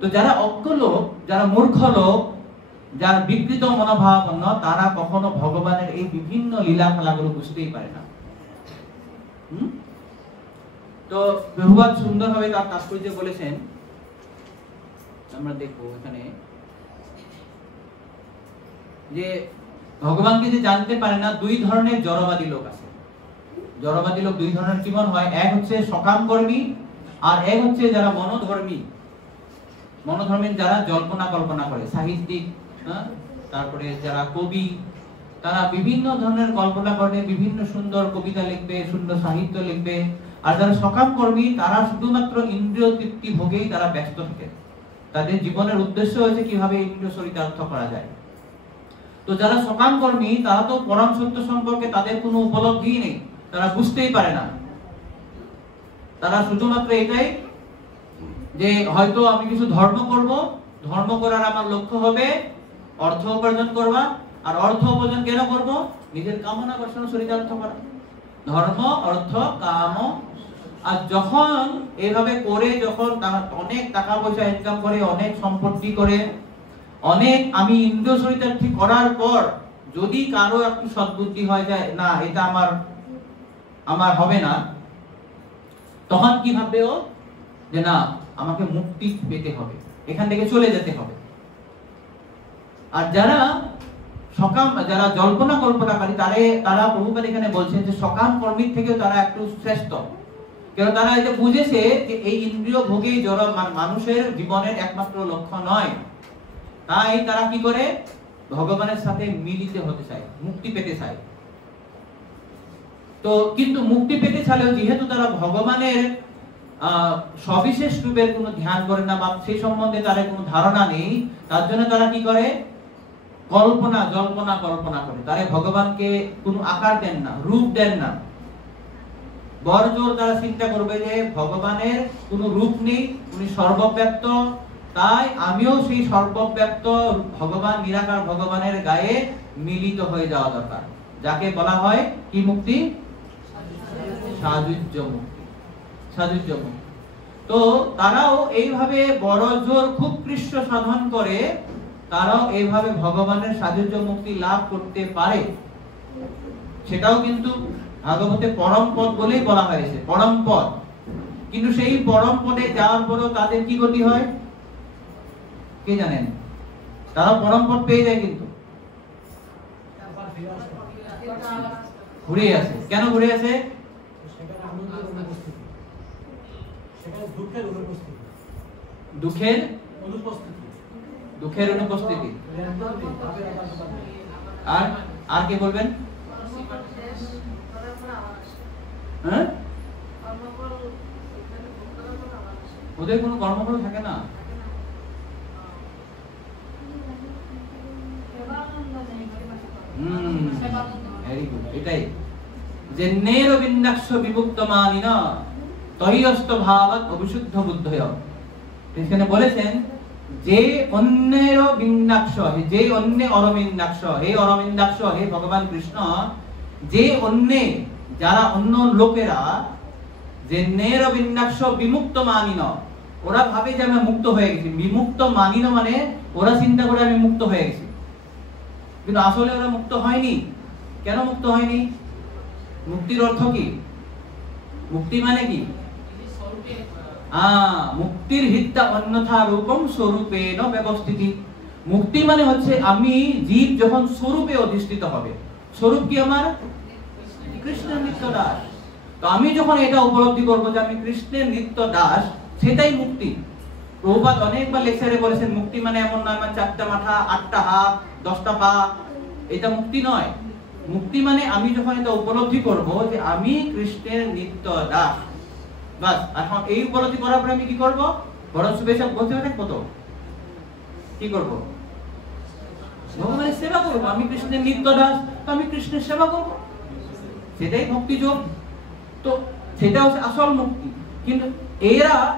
তো যারা অজ্ঞ লোক, যারা মূর্খ লোক, যারা বিকৃত মনোভাবাপন্ন, তারা কখনো ভগবানের এই বিভিন্ন লীলা খেলাগুলো বুঝতেই পারে না। তো প্রভুপাদ সুন্দরভাবে তার তাৎপর্য বলেছেন, আমরা দেখবো এখানে যে ভগবানকে যে জানতে পারে না, দুই ধরনের জড়বাদী লোক আছে। জড়বাদী লোক দুই ধরনের কেমন হয়, এক হচ্ছে সকাম কর্মী, আর এক হচ্ছে যারা মনোধর্মী, যারা জল্পনা কল্পনা করে, সাহিত্যিক, তারপরে যারা কবি, তারা বিভিন্ন ধরনের কল্পনা করে, বিভিন্ন সুন্দর কবিতা লিখবে, সুন্দর সাহিত্য লিখবে। আর যারা সকাম কর্মী, তারা শুধুমাত্র ইন্দ্রিয় তৃপ্তি ভোগেই তারা ব্যস্ত থাকে, তাদের জীবনের উদ্দেশ্য হচ্ছে কিভাবে ইন্দ্রিয় চরিতার্থ করা যায়। তো যারা সকাম কর্মী, তারা তো পরম সত্য সম্পর্কে তাদের কোনো উপলব্ধি নেই, তারা বুঝতেই পারে না। তারা শুধুমাত্র এটাই যে হয়তো আমি কিছু ধর্ম করব, ধর্ম করার আমার লক্ষ্য হবে অর্থ উপার্জন করবা, আর অর্থ উপার্জন কেন করব, নিজের কামনা বাসনা চরিতার্থ করা, ধর্ম অর্থ কাম। আর যখন এইভাবে করে, যখন অনেক টাকা পয়সা ইনকাম করে, অনেক সম্পত্তি করে, অনেক আমি ইন্দ্রিয় চরিতার্থী করার পর যদি কারো একটু সদ্বুদ্ধি হয় যায় না এটা আমার হবে না, তখন কি ভাববে ও, যে না আমাকে মুক্তি পেতে হবে, এখান থেকে চলে যেতে হবে। আর যারা জল্পনা কল্পনাকারী, তারা প্রভুপাদ এখানে বলছেন যে সকাম কর্মীর থেকেও তারা একটু শ্রেষ্ঠ, কারণ তারা এটা বুঝেছে যে এই ইন্দ্রিয় ভোগেই মানুষের জীবনের একমাত্র লক্ষ্য নয়। তাই তারা কি করে, ভগবানের সাথে মিলিত হতে চায়, মুক্তি পেতে চায়। তো কিন্তু মুক্তি পেতে চাইলেও যেহেতু তারা ভগবানের সবিশেষ রূপের কোনো ধ্যান করে না, বা সেই সম্বন্ধে তাদের কোনো ধারণা নেই, তার জন্য তারা কি করে, জল্পনা করে। তারা ভগবানকে কোনো আকার দেন না, রূপ দেন না। বড়জোর তারা চিন্তা করবে যে ভগবানের কোনো রূপ নেই, উনি সর্বব্যাপ্ত, তাই আমিও সেই সর্বব্যাপ্ত ভগবান, নিরাকার ভগবানের গায়ে মিলিত হয়ে যাওয়া দরকার, যাকে বলা হয় কি মুক্তি, সাযুজ্য মুক্তি। তো তারাও এইভাবে বড় জোর খুব কৃষ্ণ সাধন করে, তারাও এইভাবে ভগবানের সাযুজ্য মুক্তি লাভ করতে পারে। সেটাও কিন্তু ভাগবতে পরম পদ বলেই বলা হয়েছে, পরম পদ। কিন্তু সেই পরম পদে যাওয়ার পরেও তাদের কি গতি হয় কে জানেন? তারা পরম পদ পেয়ে যায় কিন্তু ঘুরে আসে। কেন ঘুরে আসে? দুঃখের অনুপস্থিতি। আর কে বলবেন? হ্যাঁ, ওদের কোনো কর্মফল থাকে না। এটাই যে নেরবিন্দাক্ষ বিমুক্তমানিন তহিয়স্ত ভাবত অবিশুদ্ধ বুদ্ধয়। এখানে বলেছেন যে অন্যের বিন্দাক্ষ, যে অন্য অরবিন্দাক্ষ, হে অরবিন্দাক্ষ, হে ভগবান কৃষ্ণ, যে অন্যে, যারা অন্য লোকেরা, যে নেরবিন্দাক্ষ বিমুক্ত মানিন, ওরা ভাবে যে আমি মুক্ত হয়ে গেছি। বিমুক্ত মানিন মানে ওরা চিন্তা করে আমি মুক্ত হয়ে গেছি, কিন্তু আসলে ওরা মুক্ত হয়নি। কেন মুক্ত হয়নি? মুক্তির অর্থ কি? মুক্তি মানে কি? মুক্তির হিত্যা অন্যথা রূপম স্বরূপেণ ব্যবস্থিতি। মুক্তি মানে হচ্ছে আমি জীব যখন স্বরূপে অধিষ্ঠিত হবে। স্বরূপ কি আমার? কৃষ্ণের নিত্য দাস। তো আমি যখন এটা উপলব্ধি করবো যে আমি কৃষ্ণের নিত্য দাস, সেটাই মুক্তি। প্রভুপাদ অনেকবার লেকচারে বলেছেন মুক্তি মানে এমন নয় মানে 4টা মাথা, 8টা হাত, 10টা পা, এটা মুক্তি নয়। মুক্তি মানে আমি যখন এটা উপলব্ধি করব যে আমি কৃষ্ণের নিত্য দাস, বাস। এখন এই উপলব্ধি করার পরে আমি কি করব? বড় শুভেচ্ছা বলতে থাকবো, তো কি করব? ভগবানের সেবা করব। আমি কৃষ্ণের নিত্য দাস, তো আমি কৃষ্ণের সেবা করব, সেটাই ভক্তি যোগ। তো সেটা হচ্ছে আসল মুক্তি। কিন্তু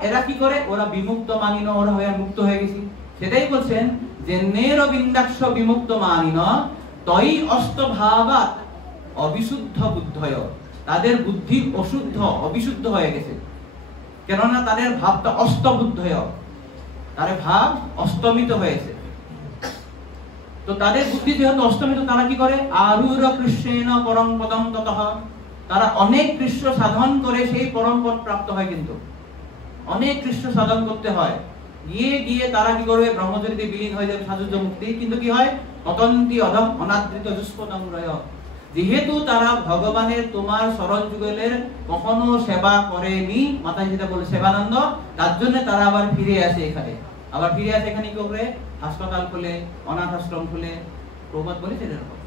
এরা কি করে? ওরা বিমুক্ত মানিন, ওরা হয়ে মুক্ত হয়ে গেছি। সেটাই বলছেন যে নের বিন্দাক্ষ বিমুক্ত মানিন তৈ অষ্টভাবাৎ অবিশুদ্ধ বুদ্ধয়। তাদের বুদ্ধি অশুদ্ধ, অবিশুদ্ধ হয়ে গেছে, কেননা তাদের ভাবটা অষ্টবুদ্ধয়, তাদের ভাব অস্তমিত হয়েছে। তো তাদের বুদ্ধি যেহেতু অস্তমিত, তারা কি করে? আরূঢ় কৃষ্ণেন পরম পদম ততঃ। তারা অনেক কৃষ্ণ সাধন করে সেই পরম পদ প্রাপ্ত হয়। কিন্তু অনেক কৃষ্ণ সাধন করতে হয়, গিয়ে গিয়ে তারা কি করবে? ব্রহ্মচর্যে বিলীন হয়ে যাবে, সাধুজ্য মুক্তি। কিন্তু কি হয়? পতন্তি অধম অনাদৃত দুষ্পদম রয়। যেহেতু তারা ভগবানের তোমার শরণ যুগলের কখনো সেবা করেনি, মাতাজি যেটা বলে সেবানন্দ, তার জন্য তারা আবার ফিরে আসে এখানে। আবার ফিরে আসে এখানে কি করে? হাসপাতাল খুলে, অনাথ আশ্রম খুলে। প্রভুপাদ বলেছেন এরকম।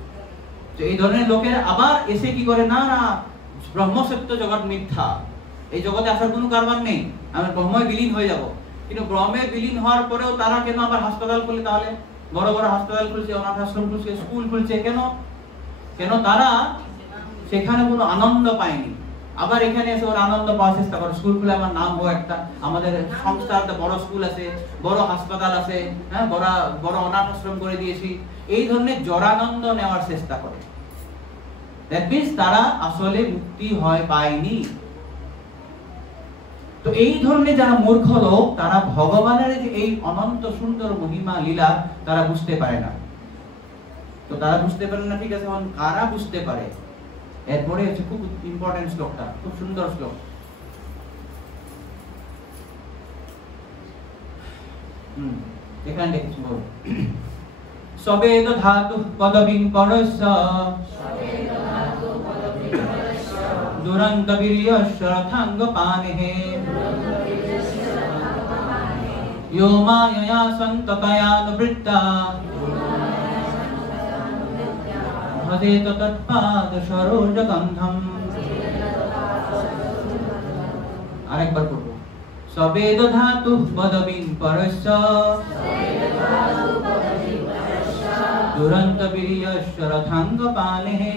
তো এই ধরনের লোকের আবার এসে কি করে? না না, ব্রহ্মসত্য জগৎ মিথ্যা, এই জগতে আসার কোনো কারবার নেই, আমি ব্রহ্মে বিলীন হয়ে যাব। কিন্তু ব্রহ্মে বিলীন হওয়ার পরেও তারা কেন আবার হাসপাতাল খুলে? তাহলে বড় বড় হাসপাতাল খুলছে, অনাথ আশ্রম খুলছে, স্কুল খুলছে, কেন? কেন তারা সেখানে কোনো আনন্দ পায়নি। আবার এখানে এসে ওরা আনন্দ পাওয়ার চেষ্টা করে। স্কুল খুলে আমার নাম হোক একটা, আমাদের সংস্থার একটা বড় স্কুল আছে, বড় হাসপাতাল আছে, হ্যাঁ, বড় অনাথ আশ্রম করে দিয়েছি, এই ধরনের জড়ানন্দ নেওয়ার চেষ্টা করে। দ্যাট মিন্স তারা আসলে মুক্তি পায়নি। তো এই ধরনের যারা মূর্খ লোক, তারা ভগবানের যে এই অনন্ত সুন্দর মহিমা লীলা তারা বুঝতে পারে না। তো তারা বুঝতে পারে না, ঠিক আছে, এখন কারা বুঝতে পারে? এরপরে হচ্ছে খুব ইম্পর্টেন্ট শ্লোকটা, খুব সুন্দর শ্লোক। এখানে দেখছি বল, সবেদ ধাতু পদবিং পরস্য দুরন্ত বীর্যস্য রথাঙ্গ পানেহে यो मायया सन्ततयानुवृत्ता भजेत तत्पाद सरोजगन्धम्। আরেকবার পড়ব, সবেদ ধাতু পদবিং পরস্য দুরন্ত বীর্যস্য রথাঙ্গ পানেহে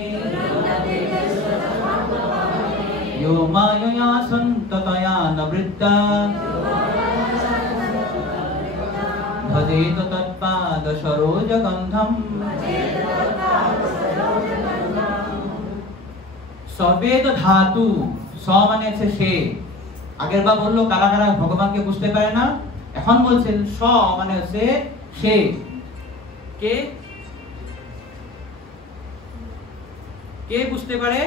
यो मायया सन्ततयानुवृत्ता भजेत तत्पाद सरोजगन्धम्। সবেদ ধাতু, স মানে হচ্ছে সে। আগের বার বললো কারা কারা ভগবানকে বুঝতে পারে না, এখন বলছেন স মানে হচ্ছে সে। কে কে বুঝতে পারে?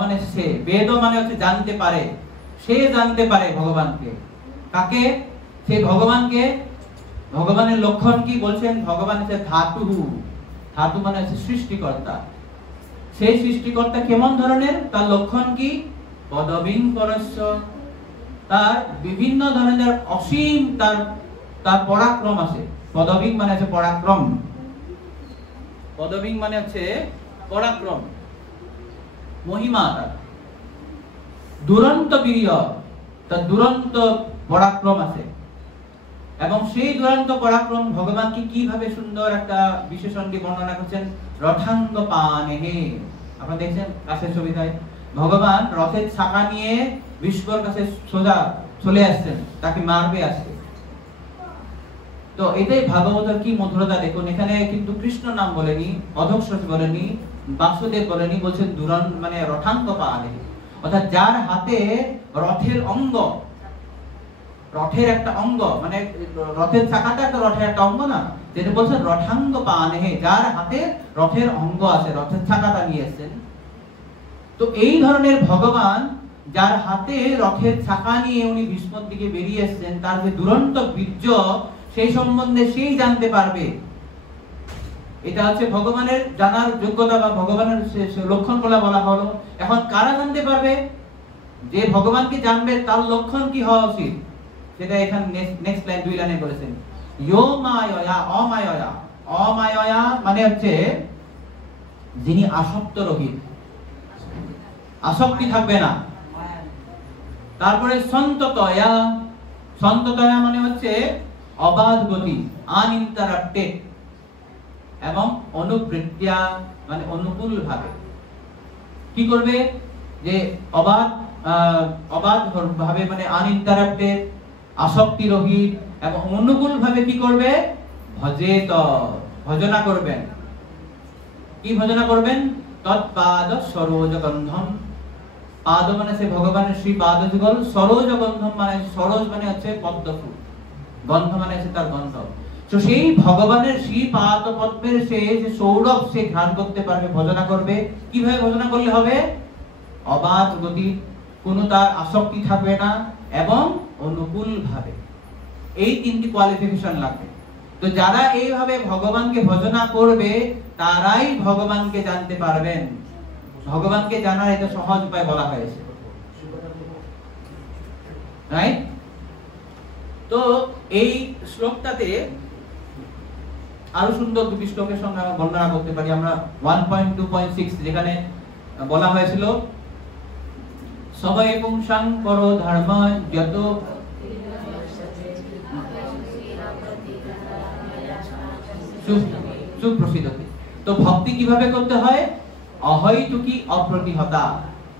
মানে সে, বেদ মানে হচ্ছে জানতে পারে, সে জানতে পারে ভগবানকে। কাকে? সে ভগবানকে। ভগবানের লক্ষণ কি বলছেন? ভগবান হচ্ছে ধাতু। ধাতু মানে হচ্ছে সৃষ্টিকর্তা। সেই সৃষ্টিকর্তা কেমন ধরনের? তার লক্ষণ কি? পদবিং পরস্য, তার বিভিন্ন ধরনের অসীম তার পরাক্রম আছে। পদবিং মানে হচ্ছে পরাক্রম। পদবিং মানে হচ্ছে পরাক্রম, মহিমা। দুরন্ত বীর্য, তার দুরন্ত পরাক্রম আছে। এবং সেই দুরন্ত পরাক্রম ভগবানকে কিভাবে সুন্দর একটা বিশেষণ দিয়ে বর্ণনা করছেন, রথাঙ্গ পানেহে। আপনারা দেখছেন কাছের ছবিটায় ভগবান রথের চাকা নিয়ে বিষ্ণুর কাছে সোজা চলে আসছেন, তাকে মারবে আজকে। তো এটাই ভাগবতের কি মধুরতা দেখুন। এখানে কিন্তু কৃষ্ণ নাম বলেনি, অধক্ষ বলেনি, বাসুদেব বলেনি, বলছেন দুরন্ত মানে রথাঙ্গ পানেহে। অর্থাৎ যার হাতে রথের অঙ্গ, রথের একটা অঙ্গ, মানে রথের চাকাটা একটা রথের একটা অঙ্গ না, যেটা বলছেন রথাঙ্গ পানেহে, যার হাতে রথের অঙ্গ আছে, রথের চাকাটা নিয়ে এসেছেন। তো এই ধরনের ভগবান যার হাতে রথের চাকা নিয়ে উনি ভীষ্মর দিকে বেরিয়ে এসেছেন, তার যে দুরন্ত বীর্য সেই সম্বন্ধে সেই জানতে পারবে। এটা হচ্ছে ভগবানের জানার যোগ্যতা বা ভগবানের লক্ষণ বলা হলো। এখন কারা জানতে পারবে? যে ভগবানকে জানবে তার লক্ষণ কি হওয়া উচিত, সেটা এখানে নেক্সট লাইন 2 লাইনে বলেছেন। ইয়ো মায়য়া অমায়য়া, অমায়য়া মানে হচ্ছে যিনি আসক্ত রহিত, আসক্তি থাকবে না। তারপরে সন্ততয়া, সন্ততয়া মানে হচ্ছে অবাধ গতি, আনইন্টারাপ্টেড, এবং অনুবৃত্তিয়া মানে অনুকূল ভাবে কি করবে, যে অবাধ ভাবে মানে আনইন্টারাপ্টেড, আসক্তি রহিত এবং অনুকূল ভাবে কি করবে, ভজেত, ভজনা করবেন। কি ভজনা করবেন? তৎপাদ সরোজ গন্ধম, পাদ মানে সে ভগবানের শ্রী পাদ যুগল, সরোজ গন্ধম মানে সরোজ মানে হচ্ছে পদ্ম ফুল, গন্ধ মানে হচ্ছে তার গন্ধ। তো সেই ভগবানের শ্রী পাদ পদ্মের সে যে সৌরভ সে ঘ্রাণ করতে পারবে, ভজনা করবে। কিভাবে ভজনা করলে হবে? অবাধ গতি, কোনো তার আসক্তি থাকবে না এবং অনুকূল ভাবে। এই 3টি কোয়ালিফিকেশন লাগবে। তো যারা এইভাবে ভগবানকে ভজনা করবে তারাই ভগবানকে জানতে পারবেন। ভগবানকে জানার এটা সহজ উপায় বলা হয়েছে, রাইট? তো এই শ্লোকটাতে আরো সুন্দর 2টি শ্লোকের সঙ্গে আমরা বর্ণনা করতে পারি। আমরা 1.2.6 যেখানে বলা হয়েছিল সবাই পুংসাং করো ধর্ম যত সুপ্রসিদ্ধতি। তো ভক্তি কিভাবে করতে হয়? অহৈতুকী অপ্রতিহতা।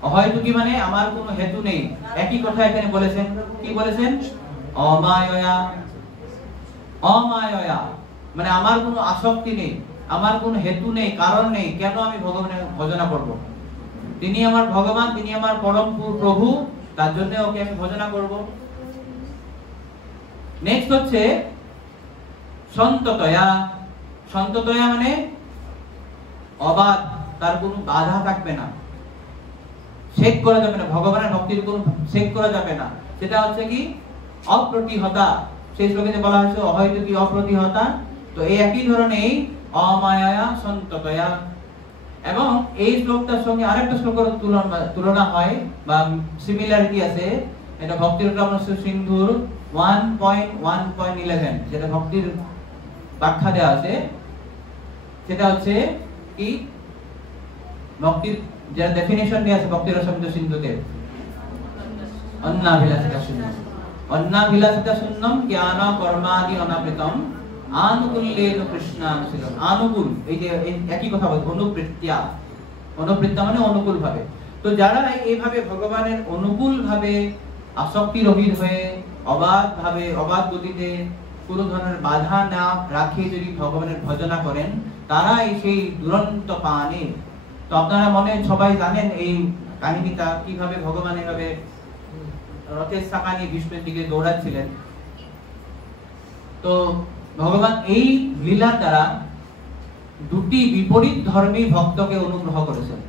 অহৈতুকী মানে আমার কোনো হেতু নেই। একই কথা এখানে বলেছেন, কি বলেছেন? অমায়য়া, অমায়য়া মানে আমার কোনো আসক্তি নেই, আমার কোনো হেতু নেই, কারণ নেই কেন আমি ভগবানের ভজনা করব। তিনি আমার ভগবান, তিনি আমার পরম প্রভু, তার জন্য ওকে আমি ভজনা করব। নেক্সট হচ্ছে সন্ততয়া। সন্ততয়া মানে অবাধ, তার কোনো বাধা থাকবে না, শেক করা যাবে না, ভগবানের ভক্তির কোনো শেক করা যাবে না। সেটা হচ্ছে কি অপ্রতিহতা। সেই শ্লোকে বলা হয়েছে অহৈতুকী অপ্রতিহতা। তো এই একই ধরনের অমায়া সন্ততয়া। এবং এই শ্লোকটার সঙ্গে আরেকটা শ্লোকের তুলনা হয় বা সিমিলারিটি আছে। এটা ভক্তির সিন্ধুর 1.1.11 যেটা ভক্তির ব্যাখ্যা দেওয়া আছে। সেটা হচ্ছে কি ভক্তির যারা ডেফিনিশন দেওয়া আছে ভক্তির রসমৃদ্ধ সিন্ধুতে, অন্নাভিলাষিতা শূন্যম, অন্নাভিলাষিতা শূন্যম জ্ঞান কর্মাদি অনাবৃতম আনুকূল্যেন কৃষ্ণানুশীলন। আনুকূল, এই যে একই কথা বলছে, অনুবৃত্তিয়া। অনুবৃত্তা মানে অনুকূল ভাবে। তো যারা এইভাবে ভগবানের অনুকূল ভাবে আসক্তি রহিত হয়ে অবাধ ভাবে, অবাধ গতিতে কোনো ধরনের বাধা না রাখে যদি ভগবানের ভজনা করেন, তারাই সেই দুরন্ত পানে। তো আপনারা মনে সবাই জানেন এই কাহিনীটা, কিভাবে ভগবান এভাবে রথের চাকা নিয়ে ভীষ্মের দিকে দৌড়াচ্ছিলেন। তো ভগবান এই লীলার দ্বারা 2টি বিপরীত ধর্মী ভক্তকে অনুগ্রহ করেছেন।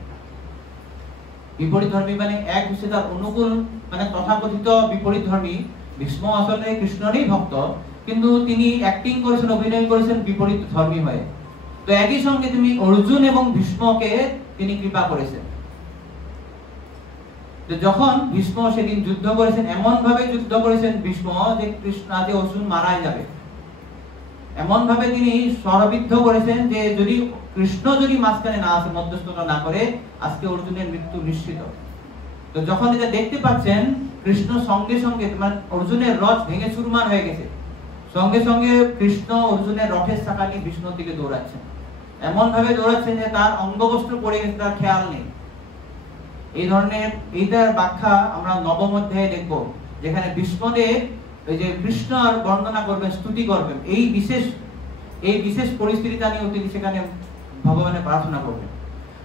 বিপরীত ধর্মী মানে এক হচ্ছে তার অনুকূল, মানে তথাকথিত বিপরীত ধর্মী। ভীষ্ম আসলে কৃষ্ণরই ভক্ত, কিন্তু তিনি অ্যাক্টিং করেছেন, অভিনয় করেছেন বিপরীত ধর্মী হয়ে। তো একই সঙ্গে তিনি অর্জুন এবং ভীষ্মকে তিনি কৃপা করেছেন। তো যখন ভীষ্ম সেদিন যুদ্ধ করেছেন, এমন ভাবে যুদ্ধ করেছেন ভীষ্ম যে কৃষ্ণ আজকে অর্জুন মারাই যাবে, এমন ভাবে তিনি স্বরবিদ্ধ করেছেন যে যদি কৃষ্ণ যদি মাঝখানে না আসে, মধ্যস্থতা না করে, আজকে অর্জুনের মৃত্যু নিশ্চিত। তো যখন এটা দেখতে পাচ্ছেন, কৃষ্ণ সঙ্গে সঙ্গে মানে অর্জুনের রথ ভেঙে চুরমার হয়ে গেছে, সঙ্গে সঙ্গে কৃষ্ণ অর্জুনের রথের চাকা নিয়ে বিষ্ণুর দিকে দৌড়াচ্ছেন। এমন ভাবে দৌড়াচ্ছেন যে তার অঙ্গবস্ত্র পড়ে গেছে, তার খেয়াল নেই। এই ধরনের এইটার ব্যাখ্যা আমরা নবম অধ্যায়ে দেখব, যেখানে ভীষ্মদেব এই যে কৃষ্ণর বর্ণনা করবেন, স্তুতি করবেন। এই বিশেষ পরিস্থিতিটা নিয়ে তিনি সেখানে ভগবানের প্রার্থনা করবেন।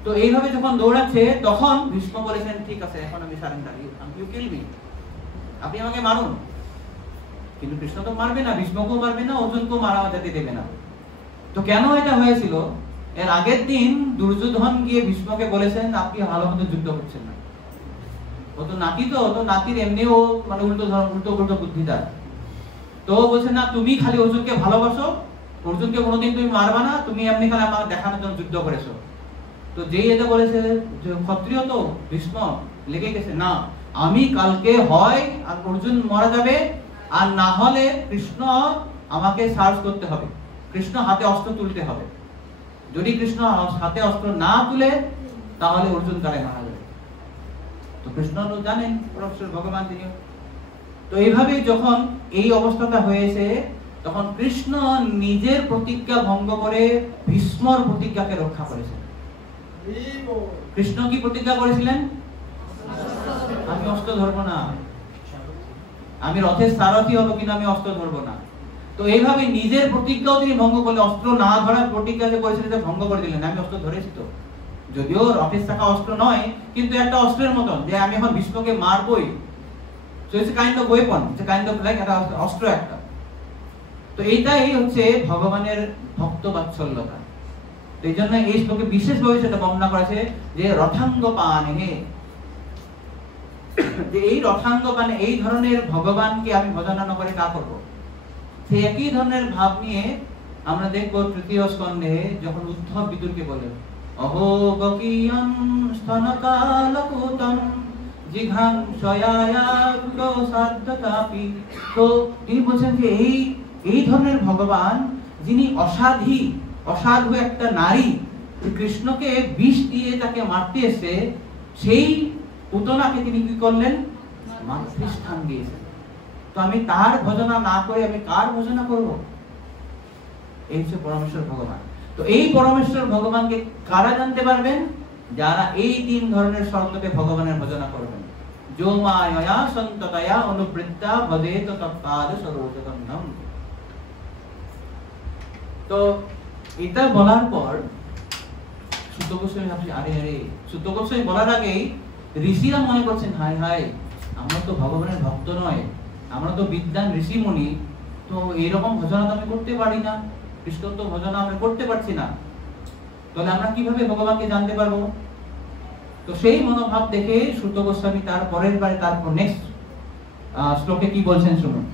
তো তো এইভাবে যখন দৌড়াচ্ছে তখন ভীষ্ম বলেছেন ঠিক আছে এখন আমি সারেন্ডার, ইউ কিল মি, আপনি আমাকে মারুন। কিন্তু কৃষ্ণ তো মারবে না, ভীষ্মকেও মারবে না, অর্জুনকেও মারা যেতে দেবে না। তো কেন এটা হয়েছিল? এর আগের দিন দুর্যোধন গিয়ে ভীষ্মকে বলেছেন আপনি ভালো মতো যুদ্ধ করছেন না। ও তো নাতি, তো নাতির এমনিও মানে উল্টো বুদ্ধিদার। তো বলছে না তুমি খালি অর্জুনকে ভালোবাসো, অর্জুনকে কোনোদিন তুমি মারবা না, তুমি এমনি খালি আমাকে দেখানোর জন্য যুদ্ধ করেছো। তো যেই এটা বলেছে যে ক্ষত্রিয় তো ভীষ্ম লেগে গেছে, না আমি কালকে হয় আর অর্জুন মারা যাবে, আর না হলে কৃষ্ণ আমাকে সার্চ করতে হবে, কৃষ্ণ হাতে অস্ত্র তুলতে হবে। যদি কৃষ্ণ হাতে অস্ত্র না তুলে তাহলে অর্জুন তারে মারা যাবে। তো কৃষ্ণ জানেন পরমেশ্বর ভগবান তিনিও। তো এইভাবে যখন এই অবস্থাটা হয়েছে তখন কৃষ্ণ নিজের প্রতিজ্ঞা ভঙ্গ করে ভীষ্মর প্রতিজ্ঞাকে রক্ষা করেছেন। কৃষ্ণ কি প্রতিজ্ঞা করেছিলেন? আমি অস্ত্র ধরবো না, আমি রথের সারথি হবো কিনা আমি অস্ত্র ধরবো না। তো এইভাবে নিজের প্রতিজ্ঞাও তিনি ভঙ্গ করলেন, অস্ত্র না ধরার প্রতিজ্ঞা যে করেছিলেন ভঙ্গ করে দিলেন। আমি অস্ত্র ধরেছি তো, যদিও রথের শাখা অস্ত্র নয় কিন্তু একটা অস্ত্রের মতন, যে আমি এখন ভীষ্মকে মারবই। So it's a kind of weapon, it's a kind of like একটা অস্ত্র একটা। তো এইটাই হচ্ছে ভগবানের ভক্ত বাৎসল্যতা। তো এই জন্য এই শ্লোকে বিশেষভাবে সেটা বর্ণনা করেছে যে রথাঙ্গ পানে, যে এই রথাঙ্গ পানে এই ধরনের ভগবানকে আমি ভজন না করে কা করব। সেই একই ধরনের ভাব নিয়ে আমরা দেখব তৃতীয় স্কন্ধে যখন উদ্ধব বিদুরকে বলেন অহো বকিয়ম স্তনকালকুতম জিঘাংসয়ায়াগোসাদ্যতাপি। তো তিনি বলছেন যে এই ধরনের ভগবান যিনি অসাধু একটা নারী কৃষ্ণকে বিষ দিয়ে তাকে মারতে এসে সেই পুতনাকে তিনি কি করলেন? মাতৃস্থান দিয়েছেন। তো আমি তার ভজনা না করে আমি কার ভজনা করব? এই হচ্ছে পরমেশ্বর ভগবান। তো এই পরমেশ্বর ভগবানকে কারা জানতে পারবেন? যারা এই তিন ধরনের শর্তকে ভগবানের ভজনা করবেন। যো মায়া সন্ততয়া অনুবৃত্তা ভজেত তৎপাদ সরোজগন্ধম। তো এটা বলার পর সুত গোস্বামী ভাবছি আরে সুত গোস্বামী বলার আগেই ঋষিরা মনে করছেন হায় হায় আমরা তো ভগবানের ভক্ত নয়, আমরা তো বিদ্বান ঋষিমুনি, তো এইরকম ভজনা তো আমি করতে পারি না, কৃষ্ণ তো ভজনা আমরা করতে পারছি না, তাহলে আমরা কিভাবে ভগবানকে জানতে পারবো? তো সেই মনোভাব দেখে সুত গোস্বামী তার পরের বারে তার নেক্সট শ্লোকে কি বলছেন শুনুন।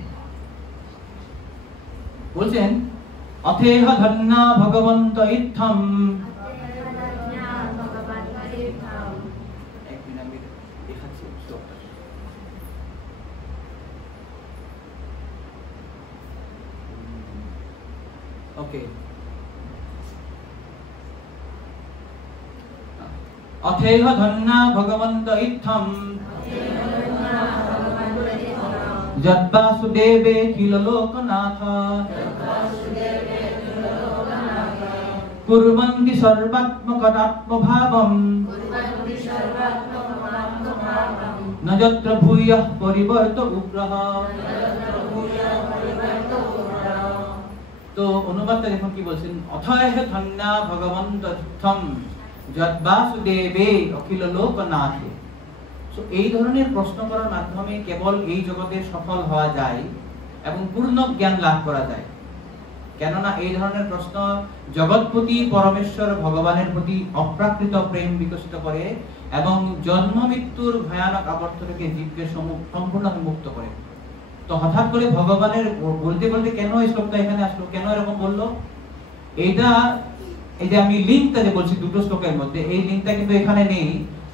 বলছেন অথেহ ধন্যা ভগবন্ত ইত্থম। ওকে, অথেহ ধন্যা ভগবন্ত ইত্থম যদ্বাসুদেবে কিল লোকনাথ কুর্বন্তি সর্বাত্মকদাত্মভাবম ন যত্র ভূয়ঃ পরিবর্ত উগ্রহ। তো অনুবাদটা দেখুন কি বলছেন, অথেহ ধন্যা ভগবন্ত ইত্থম যদ্বাসুদেবে অখিল লোকনাথে। তো এই ধরনের প্রশ্ন করার মাধ্যমে কেবল এই জগতে সফল হওয়া যায় এবং পূর্ণ জ্ঞান লাভ করা যায়। কেননা এই ধরনের প্রশ্ন জগৎপতি পরমেশ্বর ভগবানের প্রতি অপ্রাকৃত প্রেম বিকশিত করে এবং জন্ম মৃত্যুর ভয়ানক আবর্ত থেকে জীবকে সম্পূর্ণ মুক্ত করে। তো হঠাৎ করে ভগবানের বলতে বলতে কেন এই শ্লোকটা এখানে আসলো, কেন এরকম বললো, এইটা এই যে আমি লিঙ্কটা যে বলছি দুটো শ্লোকের মধ্যে, এই লিঙ্কটা কিন্তু এখানে নেই।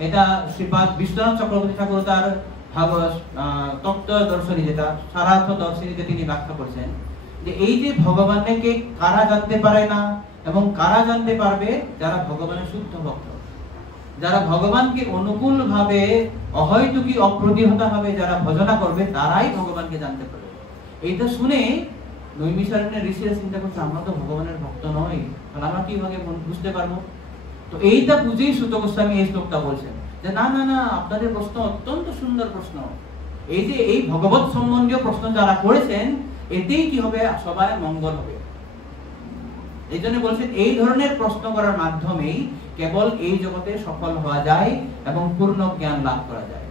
এটা শ্রীপাদ বিশ্বনাথ চক্রবর্তী ঠাকুর তার তত্ত্ব দর্শনী যেটা সারার্থ দর্শনীতে তিনি ব্যাখ্যা করেছেন যে এই যে ভগবানকে কারা জানতে পারে না এবং কারা জানতে পারবে, যারা ভগবানের শুদ্ধ ভক্ত, যারা ভগবানকে অনুকূল ভাবে অহৈতুকী অপ্রতিহত ভাবে যারা ভজনা করবে তারাই ভগবানকে জানতে পারবে। এইটা শুনে নৈমিষারণ্যের ঋষিরা চিন্তা করছে আমরা তো ভগবানের ভক্ত নই, তাহলে আমরা কিভাবে বুঝতে পারবো? তো এইটা বুঝেই সুত গোস্বামী এই শ্লোকটা বলছেন যে না না না, আপনাদের প্রশ্ন অত্যন্ত সুন্দর প্রশ্ন। এই যে এই ভগবত সম্বন্ধীয় প্রশ্ন যারা করেছেন এতেই কি হবে, সবাই মঙ্গল হবে। এই জন্য বলছেন এই ধরনের প্রশ্ন করার মাধ্যমেই কেবল এই জগতে সফল হওয়া যায় এবং পূর্ণ জ্ঞান লাভ করা যায়।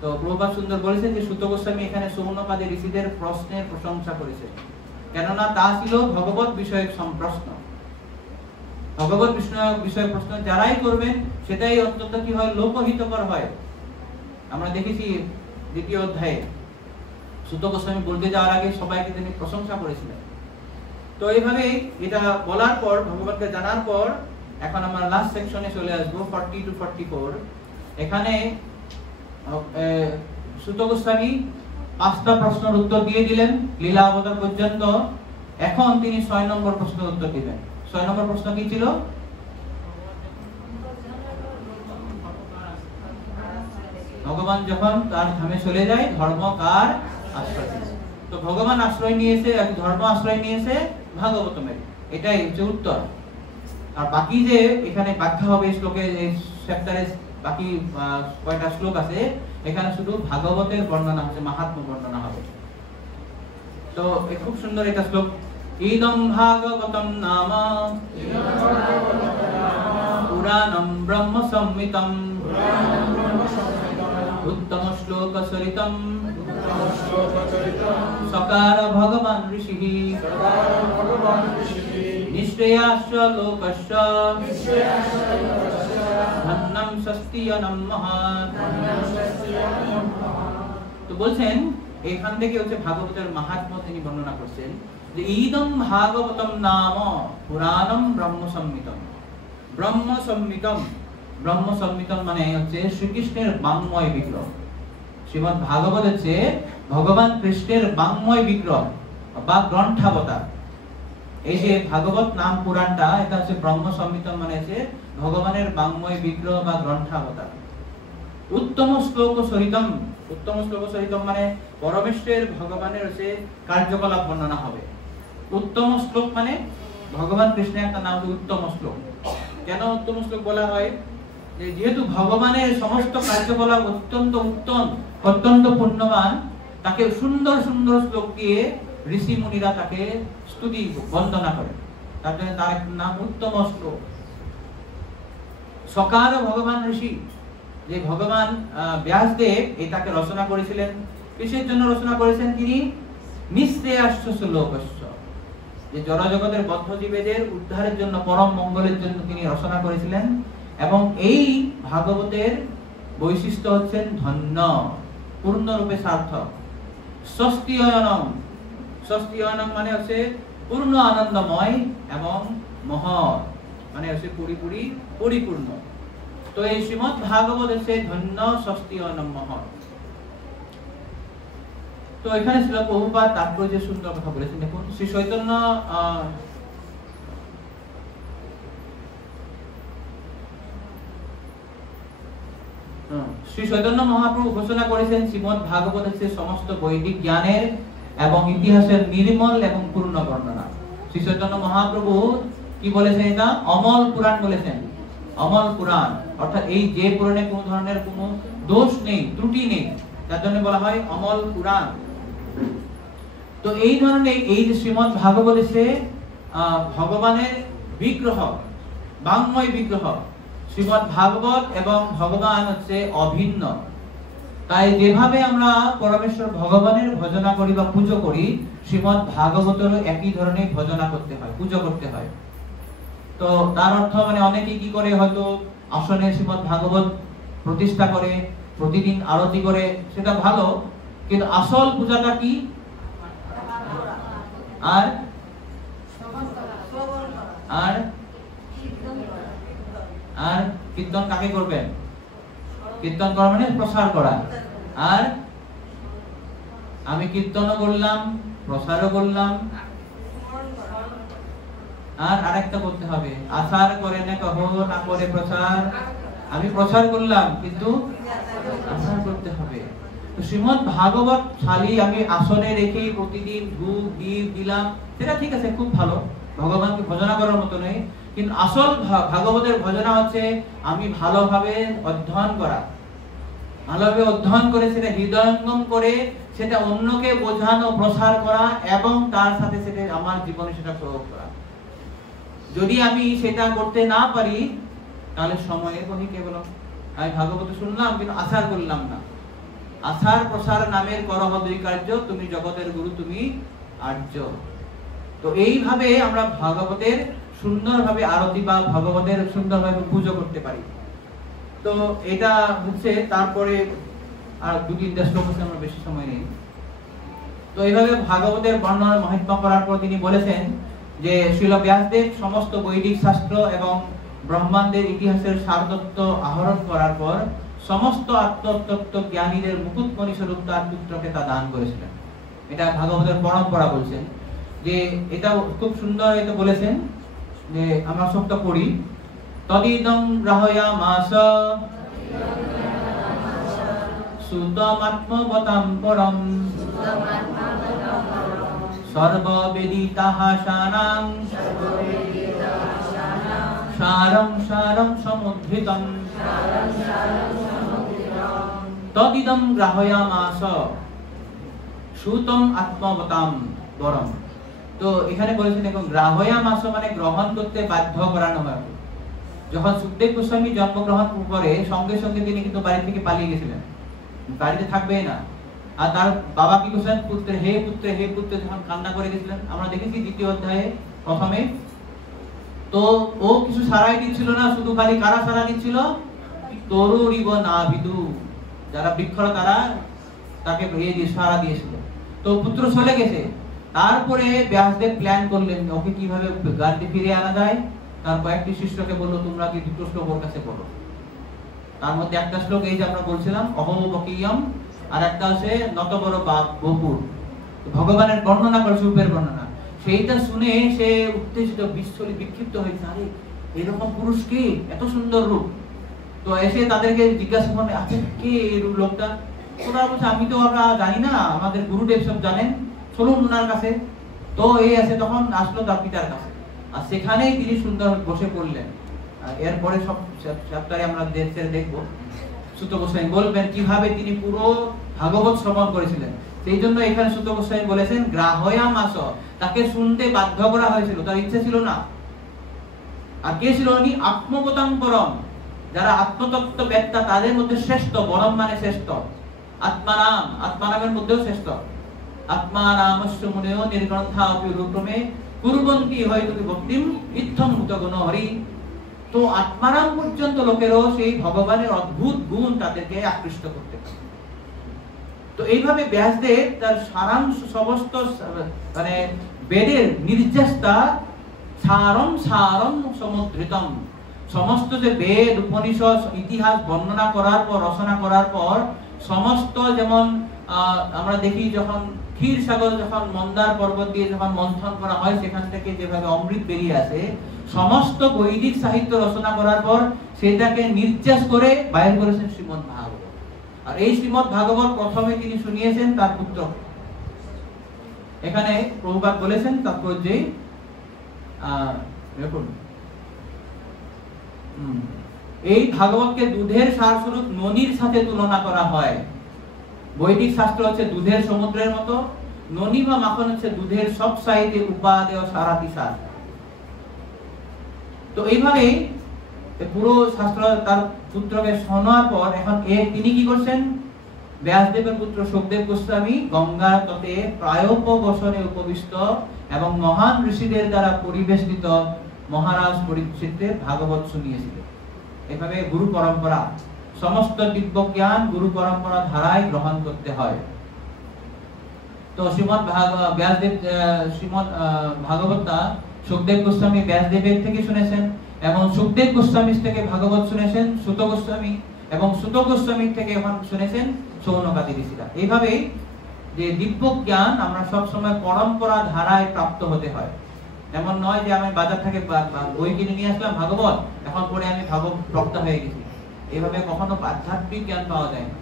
তো প্রভুপাদ সুন্দর বলেছেন যে সুত গোস্বামী এখানে সৌনকাদি ঋষিদের প্রশ্নের প্রশংসা করেছেন, কেননা তা ছিল ভগবত বিষয়ক প্রশ্ন। ভগবত বিষয়ক প্রশ্ন যারাই করবেন সেটাই অত্যন্ত কি হয়, লোকহিতকর হয়। আমরা দেখেছি দ্বিতীয় অধ্যায়ে সুত গোস্বামী বলতে যাওয়ার আগে সবাইকে তিনি প্রশংসা করেছিলেন। তো এইভাবে এটা বলার পর, ভগবানকে জানার পর, এখন আমরা লাস্ট সেকশনে চলে আসবো 40 to 44। এখানে সুত গোস্বামী 5টা প্রশ্নের উত্তর দিয়ে দিলেন লীলা অবতার পর্যন্ত। এখন তিনি 6 নম্বর প্রশ্নের উত্তর দিবেন। 6 নম্বর প্রশ্ন কি ছিল? ভগবান যখন তার ধামে চলে যায় ধর্ম কার আশ্রয়? তো ভগবান আশ্রয় নিয়েছে, ধর্ম আশ্রয় নিয়েছে ভাগবতমের, এটাই হচ্ছে উত্তর। আর বাকি যে এখানে ব্যাখ্যা হবে শ্লোকে, এই চ্যাপ্টারে বাকি কয়টা শ্লোক আছে, এখানে শুধু ভাগবতের বর্ণনা হচ্ছে, মাহাত্ম্য বর্ণনা হবে। তো খুব সুন্দর একটা শ্লোক, ইদম ভাগবতম নাম পুরাণম ব্রহ্ম সংহিতম উত্তম শ্লোক সরিতম সকার ভগবান ঋষিঃ নিশ্রেয়াস্য লোকস্য ধন্যম স্বস্তিয়নম মহাৎ। তো বলছেন এখান থেকে হচ্ছে ভাগবতের মাহাত্ম্য তিনি বর্ণনা করছেন যে ইদম ভাগবতম নাম পুরাণম ব্রহ্ম সংহিতম। ব্রহ্ম সংহিতম, ব্রহ্ম সংহিতম মানে হচ্ছে শ্রীকৃষ্ণের বাঙ্ময় বিগ্রহ। শ্রীমদ্ ভাগবত হচ্ছে ভগবান কৃষ্ণের বাঙ্ময় বিগ্রহ বা গ্রন্থাবতার। এই যে ভাগবত নাম পুরাণটা, এটা হচ্ছে ব্রহ্ম সংহিতম মানে হচ্ছে ভগবানের বাঙ্ময় বিগ্রহ বা গ্রন্থাবতার। উত্তম শ্লোক সরিতম, উত্তম শ্লোক সরিতম মানে পরমেশ্বর ভগবানের হচ্ছে কার্যকলাপ বর্ণনা হবে। উত্তম শ্লোক মানে ভগবান কৃষ্ণের একটা নাম উত্তম শ্লোক। কেন উত্তম শ্লোক বলা হয়? যে যেহেতু ভগবানের সমস্ত কার্যকলাপ অত্যন্ত উত্তম, অত্যন্ত পুণ্যবান, তাকে সুন্দর সুন্দর শ্লোক দিয়ে ঋষি মুনিরা তাকে স্তুতি বন্দনা করে, তার জন্য তার নাম উত্তম শ্লোক। সকার ভগবান ঋষি, যে ভগবান ব্যাসদেব এটাকে রচনা করেছিলেন, কিসের জন্য রচনা করেছেন? তিনি নিঃশ্রেয়াস্য লোকস্য, যে জড়জগতের বদ্ধজীবেদের উদ্ধারের জন্য, পরম মঙ্গলের জন্য তিনি রচনা করেছিলেন। এবং এই ভাগবতের বৈশিষ্ট্য হচ্ছেন ধন্য, পূর্ণরূপে সার্থক। স্বস্তিয়নম, স্বস্তিয়নম মানে হচ্ছে পূর্ণ আনন্দময় এবং মহৎ মানে হচ্ছে পরিপূর্ণ। তো এই শ্রীমদ্ ভাগবত হচ্ছে ধন্য, স্বস্তিয়নম, মহৎ। তো এখানে ছিল প্রভুপাদ তাৎপর্য সুন্দর কথা বলেছেন। দেখুন শ্রী চৈতন্য শ্রী চৈতন্য মহাপ্রভু ঘোষণা করেছেন শ্রীমদ্ ভাগবত হচ্ছে সমস্ত বৈদিক জ্ঞানের এবং ইতিহাসের নির্মল এবং পূর্ণ বর্ণনা। শ্রী চৈতন্য মহাপ্রভু কি বলেছেন? এটা অমল পুরাণ বলেছেন। অমল পুরাণ অর্থাৎ এই যে পুরাণে কোন ধরনের কোনো দোষ নেই, ত্রুটি নেই, তার জন্য বলা হয় অমল পুরাণ। তো এই ধরনের এই যে শ্রীমদ্ ভাগবত সে ভগবানের বিগ্রহ, বাঙ্ময় বিগ্রহ। শ্রীমদ্ ভাগবত এবং ভগবান হচ্ছে অভিন্ন। তাই যেভাবে আমরা পরমেশ্বর ভগবানের ভজনা করি বা পুজো করি, শ্রীমদ্ ভাগবতেরও একই ধরনের ভজনা করতে হয়, পুজো করতে হয়। তো তার অর্থ মানে অনেকে কি করে, হয়তো আসনে শ্রীমদ্ ভাগবত প্রতিষ্ঠা করে, প্রতিদিন আরতি করে, সেটা ভালো, কিন্তু আসল পূজাটা কি? আর আর আর কীর্তন কাকে করবেন? কীর্তন করা মানে প্রসার করা। আর আমি কীর্তনও করলাম, প্রসারও করলাম, আর আরেকটা করতে হবে, আচার করে না কহ না করে প্রচার। আমি প্রচার করলাম কিন্তু আচার করতে হবে। তো শ্রীমদ্ ভাগবত খালি আমি আসনে রেখে প্রতিদিন ধূপ দীপ দিলাম, সেটা ঠিক আছে, খুব ভালো, ভগবানকে ভজনা করার মতো নয়। কিন্তু আসল ভাগবতের ভজনা হচ্ছে আমি ভালোভাবে অধ্যয়ন করা, ভালোভাবে অধ্যয়ন করে সেটা হৃদয়ঙ্গম করে সেটা অন্যকে বোঝানো, প্রসার করা এবং তার সাথে সেটা আমার জীবনে সেটা প্রয়োগ করা। যদি আমি সেটা করতে না পারি তাহলে সময়ের বহি কেবল আমি ভাগবত শুনলাম কিন্তু আচার করলাম না। আচার প্রসার নামের করহ দুই কার্য, তুমি জগতের গুরু তুমি আর্য। তো এইভাবে আমরা ভাগবতের সুন্দরভাবে আরতি বা ভগবতের সুন্দরভাবে পুজো করতে পারি। তো এটা হচ্ছে, তারপরে আর 2-3টা শ্লোক আছে, আমরা বেশি সময় নেই। তো এইভাবে ভাগবতের বর্ণনা মহিমা করার পর তিনি বলেছেন যে শ্রীল ব্যাসদেব সমস্ত বৈদিক শাস্ত্র এবং ব্রহ্মাণ্ডের ইতিহাসের সারতত্ত্ব আহরণ করার পর সমস্ত আত্মতত্ত্ব জ্ঞানীদের মুকুটমণি স্বরূপ তার পুত্রকে তা দান করেছিলেন। এটা ভাগবতের পরম্পরা বলছেন যে এটা খুব সুন্দর এটা বলেছেন যে আমরা সবটা পড়ি। তদিদং রাহয়ামাস সুতমাত্মবতাম পরম সর্ববেদিতাহ শানাং সারং সারং সমুদ্ধৃতম তদিদং গ্রাহয়ামাস সুতম আত্মবতাম পরম। তো এখানে বলেছেন এখন গ্রাহয়ামাস মানে গ্রহণ করতে বাধ্য করানো হয়। যখন সুখদেব গোস্বামী জন্মগ্রহণ করে সঙ্গে সঙ্গে তিনি কিন্তু বাড়ি থেকে পালিয়ে গেছিলেন, বাড়িতে থাকবেই না। আর তার বাবা কি করছেন, পুত্রে হে পুত্রে হে পুত্রে যখন কান্না করে গেছিলেন, আমরা দেখেছি 2য় অধ্যায়ে প্রথমে। তো ও কিছু সারাই দিচ্ছিল না, শুধু খালি কারা সারা দিচ্ছিল, তরুরিব না বিদু, যারা বৃক্ষরা তারা তাকে সারা দিয়েছিল। তো পুত্র চলে গেছে, তারপরে ব্যাসদেব প্ল্যান করলেন ওকে কিভাবে গাড়িতে ফিরে আনা যায়। তার কয়েকটি শিষ্যকে বললো তোমরা কি 2টো শ্লোক ওর কাছে পড়ো। তার মধ্যে একটা শ্লোক এই যে আমরা বলছিলাম অহোবকিয়ম, আর একটা আছে নতবর বপুর, ভগবানের বর্ণনা করে, রূপের বর্ণনা। সেইটা শুনে সে উত্তেজিত বিস্ফোরিত বিক্ষিপ্ত হয়েছে, আরে এরকম পুরুষ কি, এত সুন্দর রূপ। তো এসে তাদেরকে জিজ্ঞাসা করলে আচ্ছা কে এই রূপ লোকটা। ওরা বলছে আমি তো আমরা জানি না, আমাদের গুরুদেব সব জানেন, চলুন ওনার কাছে। তো এই আছে, তখন আসলো তার পিতার কাছে, আর সেখানেই তিনি সুন্দর বসে পড়লেন। এরপরে সব চ্যাপ্টারে আমরা দেখবো সুত গোস্বামী বলবেন কিভাবে তিনি পুরো ভাগবত শ্রবণ করেছিলেন। সেই জন্য এখানে সুত গোস্বামী বলেছেন গ্রাহয়ামাস, তাকে শুনতে বাধ্য করা হয়েছিল, তার ইচ্ছে ছিল না। আর কে ছিল উনি? আত্মবতাং পরম, যারা আত্মতত্ত্ব বেত্তা তাদের মধ্যে শ্রেষ্ঠ, পরম মানে শ্রেষ্ঠ। আত্মারাম, আত্মারামের মধ্যেও শ্রেষ্ঠ। আত্মারামস্য মুনেও নির্গ্রন্থা অপি রূপমে কুর্বন্তি হয়তো ভক্তিম ইত্থং ভূতগুণ হরি। তো আত্মারাম পর্যন্ত লোকেরও সেই ভগবানের অদ্ভুত গুণ তাদেরকে আকৃষ্ট করতে পারে। তো এইভাবে ব্যাসদেব তার সারাংশ সমস্ত মানে বেদের নির্যাসটা সারম সারম সমুদ্রিতম, সমস্ত যে বেদ উপনিষদ ইতিহাস বর্ণনা করার পর, রচনা করার পর সমস্ত, যেমন আমরা দেখি যখন ক্ষীর সাগর যখন মন্দার পর্বত দিয়ে যখন মন্থন করা হয় সেখান থেকে যেভাবে অমৃত বেরিয়ে আসে, সমস্ত বৈদিক সাহিত্য রচনা করার পর সেটাকে নির্যাস করে বাইর করেছেন শ্রীমদ্ ভাগবত। আর এই শ্রীমদ্ ভাগবত প্রথমে তিনি শুনিয়েছেন তার পুত্র। এখানে প্রভুপাদ বলেছেন তাৎপর্যে দেখুন, এই ভাগবতকে দুধের সার স্বরূপ নদীর সাথে তুলনা করা হয়। বৈদিক শাস্ত্র হচ্ছে দুধের সমুদ্রের মতো, ননি বা মাখন হচ্ছে দুধের সব সাইতে উপাদেয় সারাতি সার। তো এইভাবে পুরো শাস্ত্র তার পুত্রকে শোনার পর এখন তিনি কি করছেন, ব্যাসদেবের পুত্র সুখদেব গোস্বামী গঙ্গার তটে প্রায়োপবসনে উপবিষ্ট এবং মহান ঋষিদের দ্বারা পরিবেষ্টিত মহারাজ পরীক্ষিতের ভাগবত শুনিয়েছিলেন। এভাবে গুরু পরম্পরা, সমস্ত দিব্য জ্ঞান গুরু পরম্পরা ধারায় গ্রহণ করতে হয়। তো শ্রীমদ্ ভাগবতটা সুখদেব গোস্বামী ব্যাসদেবের থেকে শুনেছেন, এবং সুখদেব গোস্বামী থেকে ভাগবত শুনেছেন সুত গোস্বামী, এবং সুত গোস্বামী থেকে এখন শুনেছেন সৌনকাদি ঋষিরা। এইভাবে যে দিব্য জ্ঞান আমরা সব সময় পরম্পরা ধারায় প্রাপ্ত হতে হয়। এমন নয় যে আমি বাজার থেকে বই কিনে নিয়ে আসলাম ভাগবত, এখন পরে আমি ভাগবত বক্তা হয়ে গেছি। এইভাবে কখনো আধ্যাত্মিক জ্ঞান পাওয়া যায় না।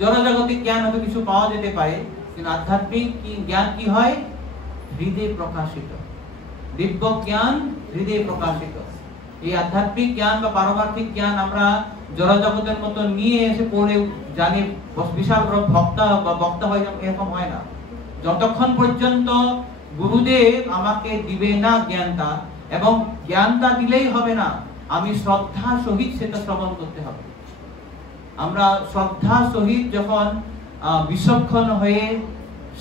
জড়জাগতিক জ্ঞান হয়তো কিছু পাওয়া যেতে পারে, কিন্তু আধ্যাত্মিক জ্ঞান কি হয়? হৃদয়ে প্রকাশিত দিব্য জ্ঞান, হৃদয়ে প্রকাশিত। এই আধ্যাত্মিক জ্ঞান বা পারমার্থিক জ্ঞান আমরা জড়জগতের মতো নিয়ে এসে পড়ে জানি বিশাল ভক্তা বা বক্তা হয়ে যাবে, এরকম হয় না। যতক্ষণ পর্যন্ত গুরুদেব আমাকে দিবে না জ্ঞানটা, এবং জ্ঞানটা দিলেই হবে না, আমি শ্রদ্ধা সহিত সেটা শ্রবণ করতে হবে। আমরা শ্রদ্ধা সহিত যখন বিচক্ষণ হয়ে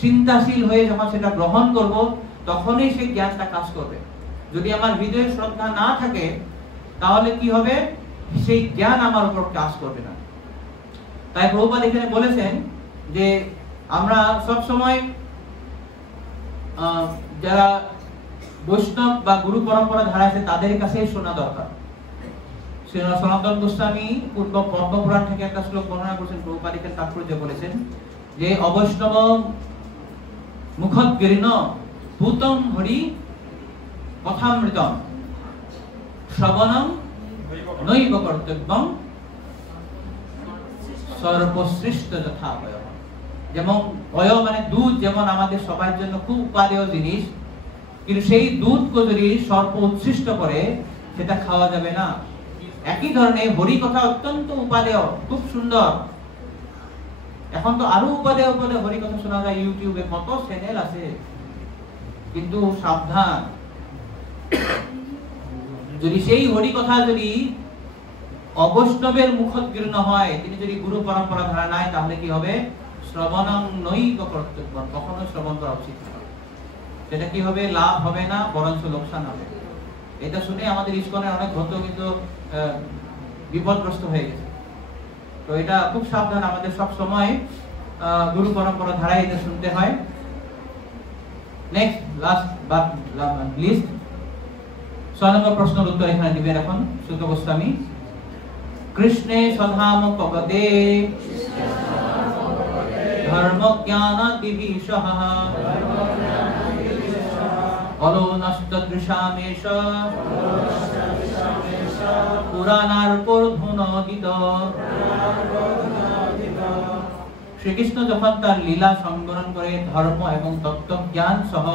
চিন্তাশীল হয়ে যখন সেটা গ্রহণ করব, তখনই সেই জ্ঞানটা কাজ করবে। যদি আমার হৃদয়ে শ্রদ্ধা না থাকে, তাহলে কি হবে? সেই জ্ঞান আমার উপর কাজ করবে না। তাই প্রভুপাদ এখানে বলেছেন যে আমরা সব সময় যারা বৈষ্ণব বা গুরু পরম্পরা ধারা আছে তাদের কাছে শোনা দরকার। সনাতন গোস্বামী পূর্ব পদ্মপুরাণ থেকে একটা শ্লোক বর্ণনা করেছেন, প্রভুপাদ এখানে তাৎপর্য বলেছেন যে অবৈষ্ণব মুখদ্গীর্ণ ভূতম হরি কথামৃতম শ্রবণম নৈব কর্তব্যম সর্বশ্রেষ্ঠ যথা বয়। যেমন বয় মানে দুধ, যেমন আমাদের সবার জন্য খুব উপাদেয় জিনিস, কিন্তু সেই দুধকে যদি সর্ব উৎসৃষ্ট করে সেটা খাওয়া যাবে না। একই ধরনের হরি কথা অত্যন্ত উপাদেয়, খুব সুন্দর। এখন তো আরো উপাদেয় হরি কথা শোনা যায়, ইউটিউবে কত চ্যানেল আছে। কিন্তু সাবধান, যদি সেই হরি কথা যদি অবৈষ্ণবের মুখোদ্গীর্ণ হয়, তিনি যদি গুরু পরম্পরা ধারা নাই, তাহলে কি হবে? শ্রবণং নৈব কর্তব্য, কখনো শ্রবণ করা উচিত নয়। সেটা কি হবে? লাভ হবে না, বরঞ্চ লোকসান হবে। এটা শুনে আমাদের ইস্কনের অনেক ভক্ত কিন্তু বিপদগ্রস্ত হয়ে গেছে। তো এটা খুব সাবধান, আমাদের সব সময় গুরু পরম্পরা ধারায় এটা শুনতে হয়। নেক্সট লাস্ট বাট লিস্ট 6 নম্বর প্রশ্নের উত্তর এখানে দিবেন এখন সুত গোস্বামী। কৃষ্ণে সধাম পবতে ধর্ম জ্ঞান বিভীষঃ অলো নষ্ট দৃশামেশ পুরাণার পরধুনদিত। শ্রীকৃষ্ণ যখন তার লীলা সংবরণ করে ধর্ম এবং তত্ত্বজ্ঞান সহ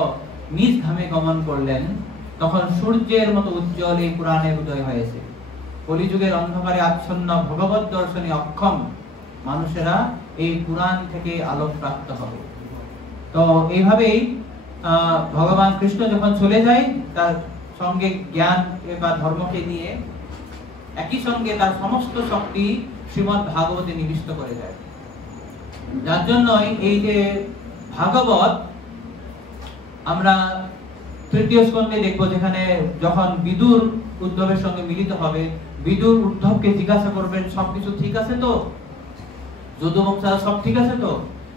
নিজ ধামে গমন করলেন, তখন সূর্যের মতো উজ্জ্বল এই পুরাণের উদয় হয়েছে। কলিযুগের অন্ধকারে আচ্ছন্ন ভগবত দর্শনে অক্ষম মানুষেরা এই পুরাণ থেকে আলোক প্রাপ্ত হবে। তো এইভাবেই ভগবান কৃষ্ণ যখন চলে যায়, তার সঙ্গে জ্ঞান বা ধর্মকে নিয়ে একই সঙ্গে তার সমস্ত শক্তি শ্রীমদ্ ভাগবতে নিবিষ্ট করে যায়। যার জন্যই এই যে ভাগবত আমরা তৃতীয় স্কন্ধে দেখবো, যেখানে যখন বিদুর উদ্ধবের সঙ্গে মিলিত হবে, বিদুর উদ্ধবকে জিজ্ঞাসা করবেন সবকিছু ঠিক আছে তো, যদুবংশারা সব ঠিক আছে তো।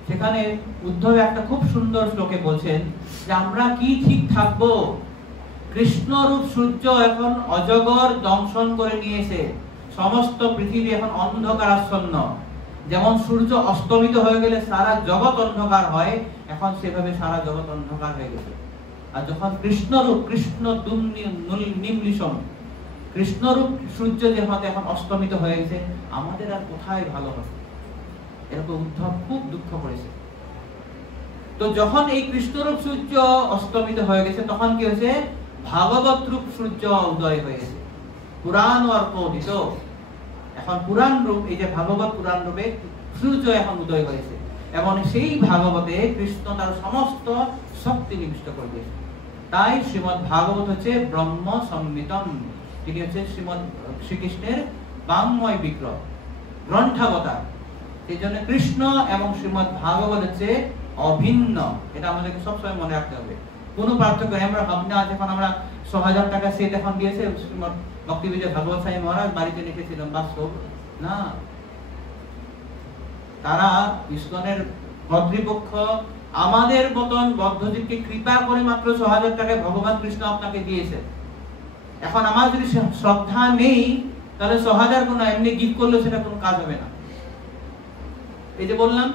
সেখানে উদ্ধব একটা খুব সুন্দর শ্লোকে বলছেন যে আমরা কি ঠিক থাকবো? কৃষ্ণরূপ সূর্য এখন অজগর দংশন করে নিয়েছে, সমস্ত পৃথিবী এখন অন্ধকারাচ্ছন্ন। যেমন সূর্য অস্তমিত হয়ে গেলে সারা জগৎ অন্ধকার হয়, এখন সেভাবে সারা জগৎ অন্ধকার হয়ে গেছে। আর যখন কৃষ্ণরূপ কৃষ্ণ নিম্লিশম কৃষ্ণরূপ সূর্য যেহেতু এখন অস্তমিত হয়ে গেছে, আমাদের আর কোথায় ভালো হবে? এরকম উদ্ধব খুব দুঃখ করেছে। তো যখন এই কৃষ্ণরূপ সূর্য অস্তমিত হয়ে গেছে, তখন কি হয়েছে? ভাগবত রূপ সূর্য উদয় হয়েছে, পুরাণ অর্পিত। এখন পুরাণ রূপ, এই যে ভাগবত পুরাণ রূপে সূর্য এখন উদয় হয়েছে, এবং সেই ভাগবতে কৃষ্ণ তার সমস্ত শক্তি নিবিষ্ট করবে। তাই শ্রীমদ্ ভাগবত হচ্ছে ব্রহ্ম সম্মিতম, তিনি হচ্ছে শ্রীমদ্ শ্রীকৃষ্ণের বাংময় বিগ্রহ, গ্রন্থাবতার। সেই জন্য কৃষ্ণ এবং শ্রীমদ্ ভাগবত হচ্ছে অভিন্ন। এটা আমাদেরকে সবসময় মনে রাখতে হবে, কোনো পার্থক্য নেই। আমরা ভাবনা যখন আমরা ৬০০০ টাকা সেট এখন দিয়েছে শ্রীমদ্ ভক্তি বিজয় ভাগবত সাহেব মহারাজ, বাড়িতে লিখেছিলাম, বাস্তব না। তারা ইস্কনের কর্তৃপক্ষ আমাদের মতন বদ্ধজীবকে কৃপা করে মাত্র ৬০০০ টাকায় ভগবান কৃষ্ণ আপনাকে দিয়েছে। এখন আমার যদি শ্রদ্ধা নেই, তাহলে ৬০০০ কোনো এমনি গিফট করলে সেটা কোনো কাজ হবে না। এই যে বললাম,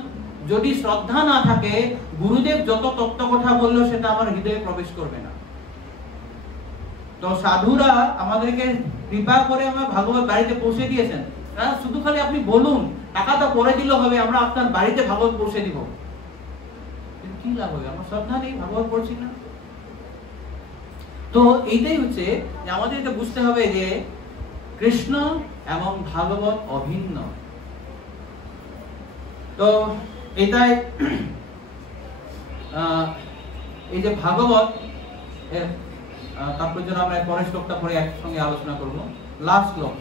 যদি শ্রদ্ধা না থাকে, গুরুদেব যত তত্ত্ব কথা বললো সেটা আমার হৃদয়ে প্রবেশ করবে না। তো সাধুরা আমাদেরকে কৃপা করে আমার ভাগবত বাড়িতে পৌঁছে দিয়েছেন। শুধু খালি আপনি বলুন, টাকাটা পরে দিলে হবে, আমরা আপনার বাড়িতে ভাগবত পৌঁছে দিব। কি লাভ হবে? আমার শ্রদ্ধা নেই, ভাগবত পড়ছি না। তো এইটাই হচ্ছে যে আমাদের এটা বুঝতে হবে যে কৃষ্ণ এবং ভাগবত অভিন্ন। তো এটাই এই যে ভাগবত তাৎপর্য আমরা পরের শ্লোকটা পরে একসঙ্গে আলোচনা করব। লাস্ট শ্লোক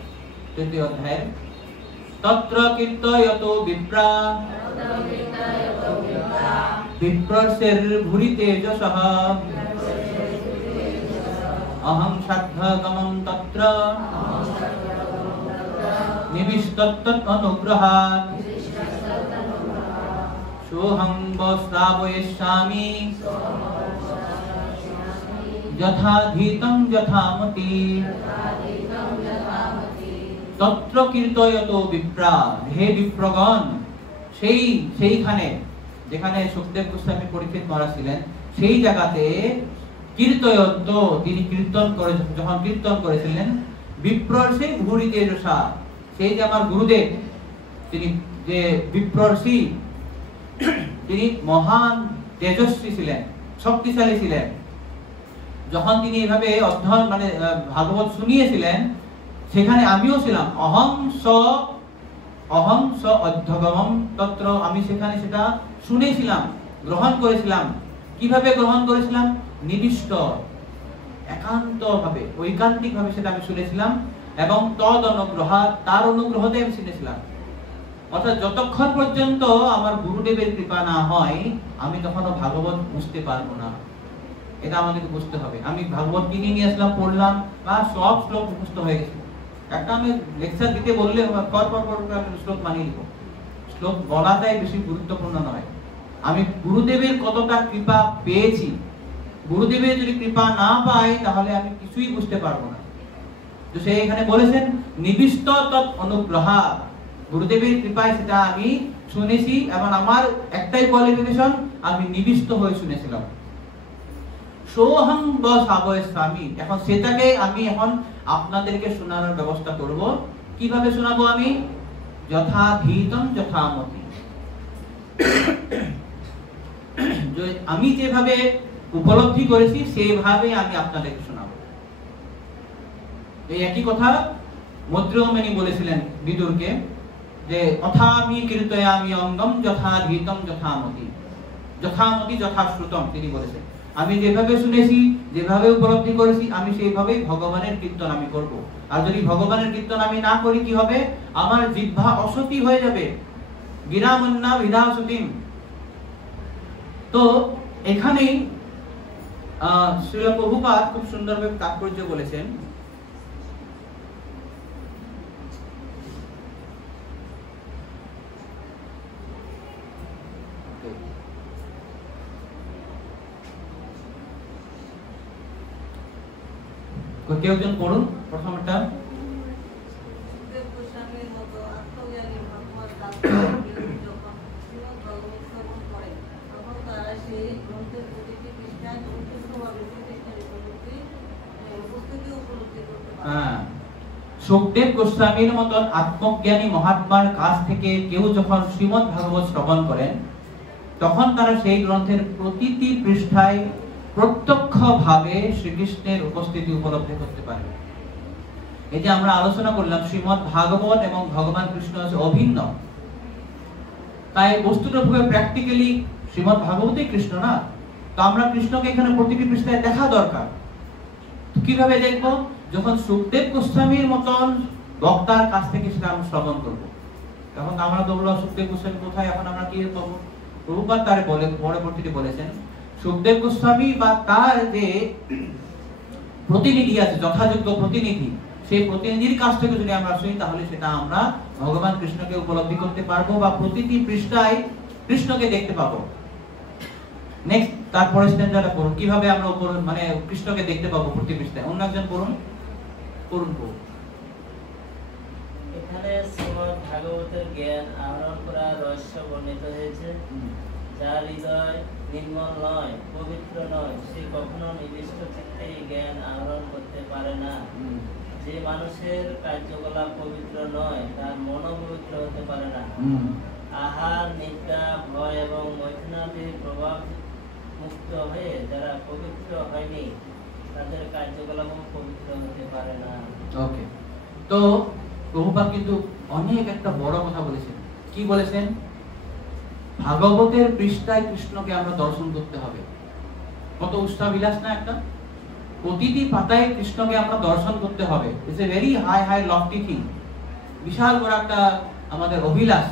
3য় অধ্যায়ের। তত্র কীর্তয়তো বিপ্রা বিপ্রস্যের ভুরি তেজসঃ অহং সাধ্যগমং তত্র নিবিষ্টত্তৎ অনুগ্রহাৎ সোহং শ্রাবয়িষ্যামি যথাধীতং যথামতি। তত্র কীর্তয়তো বিপ্রা, হে বিপ্রগণ, সেইখানে যেখানে সুখদেব গোস্বামী পরীক্ষিত মহারাজ ছিলেন, সেই জায়গাতে কীর্তয়ত, তিনি কীর্তন করে, যখন কীর্তন করেছিলেন, বিপ্রর্ষি ভূরি তেজসা, সেই যে আমার গুরুদেব, তিনি যে বিপ্রর্ষি, তিনি মহান তেজস্বী ছিলেন, শক্তিশালী ছিলেন। যখন তিনি এভাবে অধ্যয়ন মানে ভাগবত শুনিয়েছিলেন, সেখানে আমিও ছিলাম। অহং স অধ্যগমম তত্র, আমি সেখানে সেটা শুনেছিলাম, গ্রহণ করেছিলাম। কিভাবে গ্রহণ করেছিলাম? নিবিষ্ট, একান্তভাবে, ঐকান্তিকভাবে সেটা আমি শুনেছিলাম, এবং তদ অনুগ্রহা, তার অনুগ্রহতে আমি শুনেছিলাম। অর্থাৎ যতক্ষণ পর্যন্ত আমার গুরুদেবের কৃপা না হয়, আমি তখনও ভাগবত বুঝতে পারবো না। এটা আমাদেরকে বুঝতে হবে। আমি ভাগবত কিনে নিয়ে আসলাম, পড়লাম, বা সব শ্লোক মুখস্থ হয়ে গেছে। একটা আমি লেকচার দিতে বললে পর আমি শ্লোক মানিয়ে নিব। শ্লোক বলাটাই বেশি গুরুত্বপূর্ণ নয়, আমি গুরুদেবের কতটা কৃপা পেয়েছি। গুরুদেবের যদি কৃপা না পাই, তাহলে আমি কিছুই বুঝতে পারবো না। তো সে এখানে বলেছেন নিবিষ্ট তৎ অনুগ্রহা, গুরুদেবের কৃপায় সেটা আমি শুনেছি, এবং আমার একটাই কোয়ালিফিকেশন, আমি নিবিষ্ট হয়ে শুনেছিলাম। সোহং বসাবয়স্বামী, এখন সেটাকে আমি এখন আপনাদেরকে শোনানোর ব্যবস্থা করব। কিভাবে শোনাবো আমি? যথাধীতং যথামতি, আমি যেভাবে উপলব্ধি করেছি সেইভাবে আমি আপনাদেরকে শোনাবো। এই একই কথা মৈত্রেয়ী বলেছিলেন বিদুরকে, যে অথামি কীর্তয়ামি অঙ্গম যথাধীতং যথামতি, যথামতি যথাশ্রুতম, তিনি বলেছেন আমি যেভাবে শুনেছি, যেভাবে উপলব্ধি করেছি, আমি সেইভাবেই ভগবানের কীর্তন আমি করব। আর যদি ভগবানের কীর্তন আমি না করি, কি হবে? আমার জিহ্বা অসতী হয়ে যাবে। গিরামন্না বিধাসুতিম। তো এখানেই শ্রীল প্রভুপাদ খুব সুন্দরভাবে তাৎপর্য বলেছেন। কেউ একজন পড়ুন প্রথমটা। সুখদেব গোস্বামীর মতন আত্মজ্ঞানী মহাত্মার কাছ থেকে কেউ যখন শ্রীমদ্ ভাগবত শ্রবণ করেন, তখন তারা সেই গ্রন্থের প্রতিটি পৃষ্ঠায় প্রত্যক্ষভাবে শ্রীকৃষ্ণের উপস্থিতি উপলব্ধি করতে পারে। এই যে আমরা আলোচনা করলাম, শ্রীমদ্ ভাগবত এবং ভগবান কৃষ্ণ হচ্ছে অভিন্ন, তাই বস্তুতভাবে প্র্যাকটিক্যালি শ্রীমদ্ ভাগবতই কৃষ্ণ না। তো আমরা কৃষ্ণকে এখানে প্রতিটি পৃষ্ঠায় দেখা দরকার। কিভাবে দেখবো? যখন সুখদেব গোস্বামীর মতন বক্তার কাছ থেকে সেটা আমরা শ্রবণ করবো। তখন আমরা তো বলবো সুখদেব গোস্বামী কোথায়, এখন আমরা কি পাবো? প্রভুপাদ তার পরবর্তীতে বলেছেন, সুখদেব গোস্বামী বা তার যে প্রতিনিধি আছে, যথাযোগ্য প্রতিনিধি, সেই প্রতিনিধির কাছ থেকে যদি আমরা শুনি, তাহলে সেটা আমরা ভগবান কৃষ্ণকে উপলব্ধি করতে পারবো, বা প্রতিটি পৃষ্ঠায় কৃষ্ণকে দেখতে পাবো। নেক্সট, তারপরে স্ট্যান্ডার্ডটা পড়ুন, কিভাবে আমরা মানে কৃষ্ণকে দেখতে পাবো প্রতি পৃষ্ঠায়। অন্য একজন পড়ুন। এখানে শ্রীমদ্ ভাগবতের জ্ঞান আহরণ করা রহস্য বর্ণিত হয়েছে। যার হৃদয় নির্মল নয়, পবিত্র নয়, সে কখনো নির্দিষ্ট চিত্তে জ্ঞান আহরণ করতে পারে না। যে মানুষের কার্যকলাপ পবিত্র নয়, তার মনও পবিত্র হতে পারে না। আহার, নিদ্রা, ভয় এবং মৈথুনাদির প্রভাব মুক্ত হয়ে যারা পবিত্র হয়নি, তাদের কার্যকলাপও পবিত্র হতে পারে না। ওকে, তো প্রভুপাদ কিন্তু অনেক একটা বড় কথা বলেছেন। কি বলেছেন? ভাগবতের পৃষ্ঠায় কৃষ্ণকে আমরা দর্শন করতে হবে। কত উষ্ঠাবিলাস না একটা! প্রতিটি পাতায় কৃষ্ণকে আমরা দর্শন করতে হবে। It's a very high lofty thing, বিশাল বড় একটা আমাদের অভিলাষ।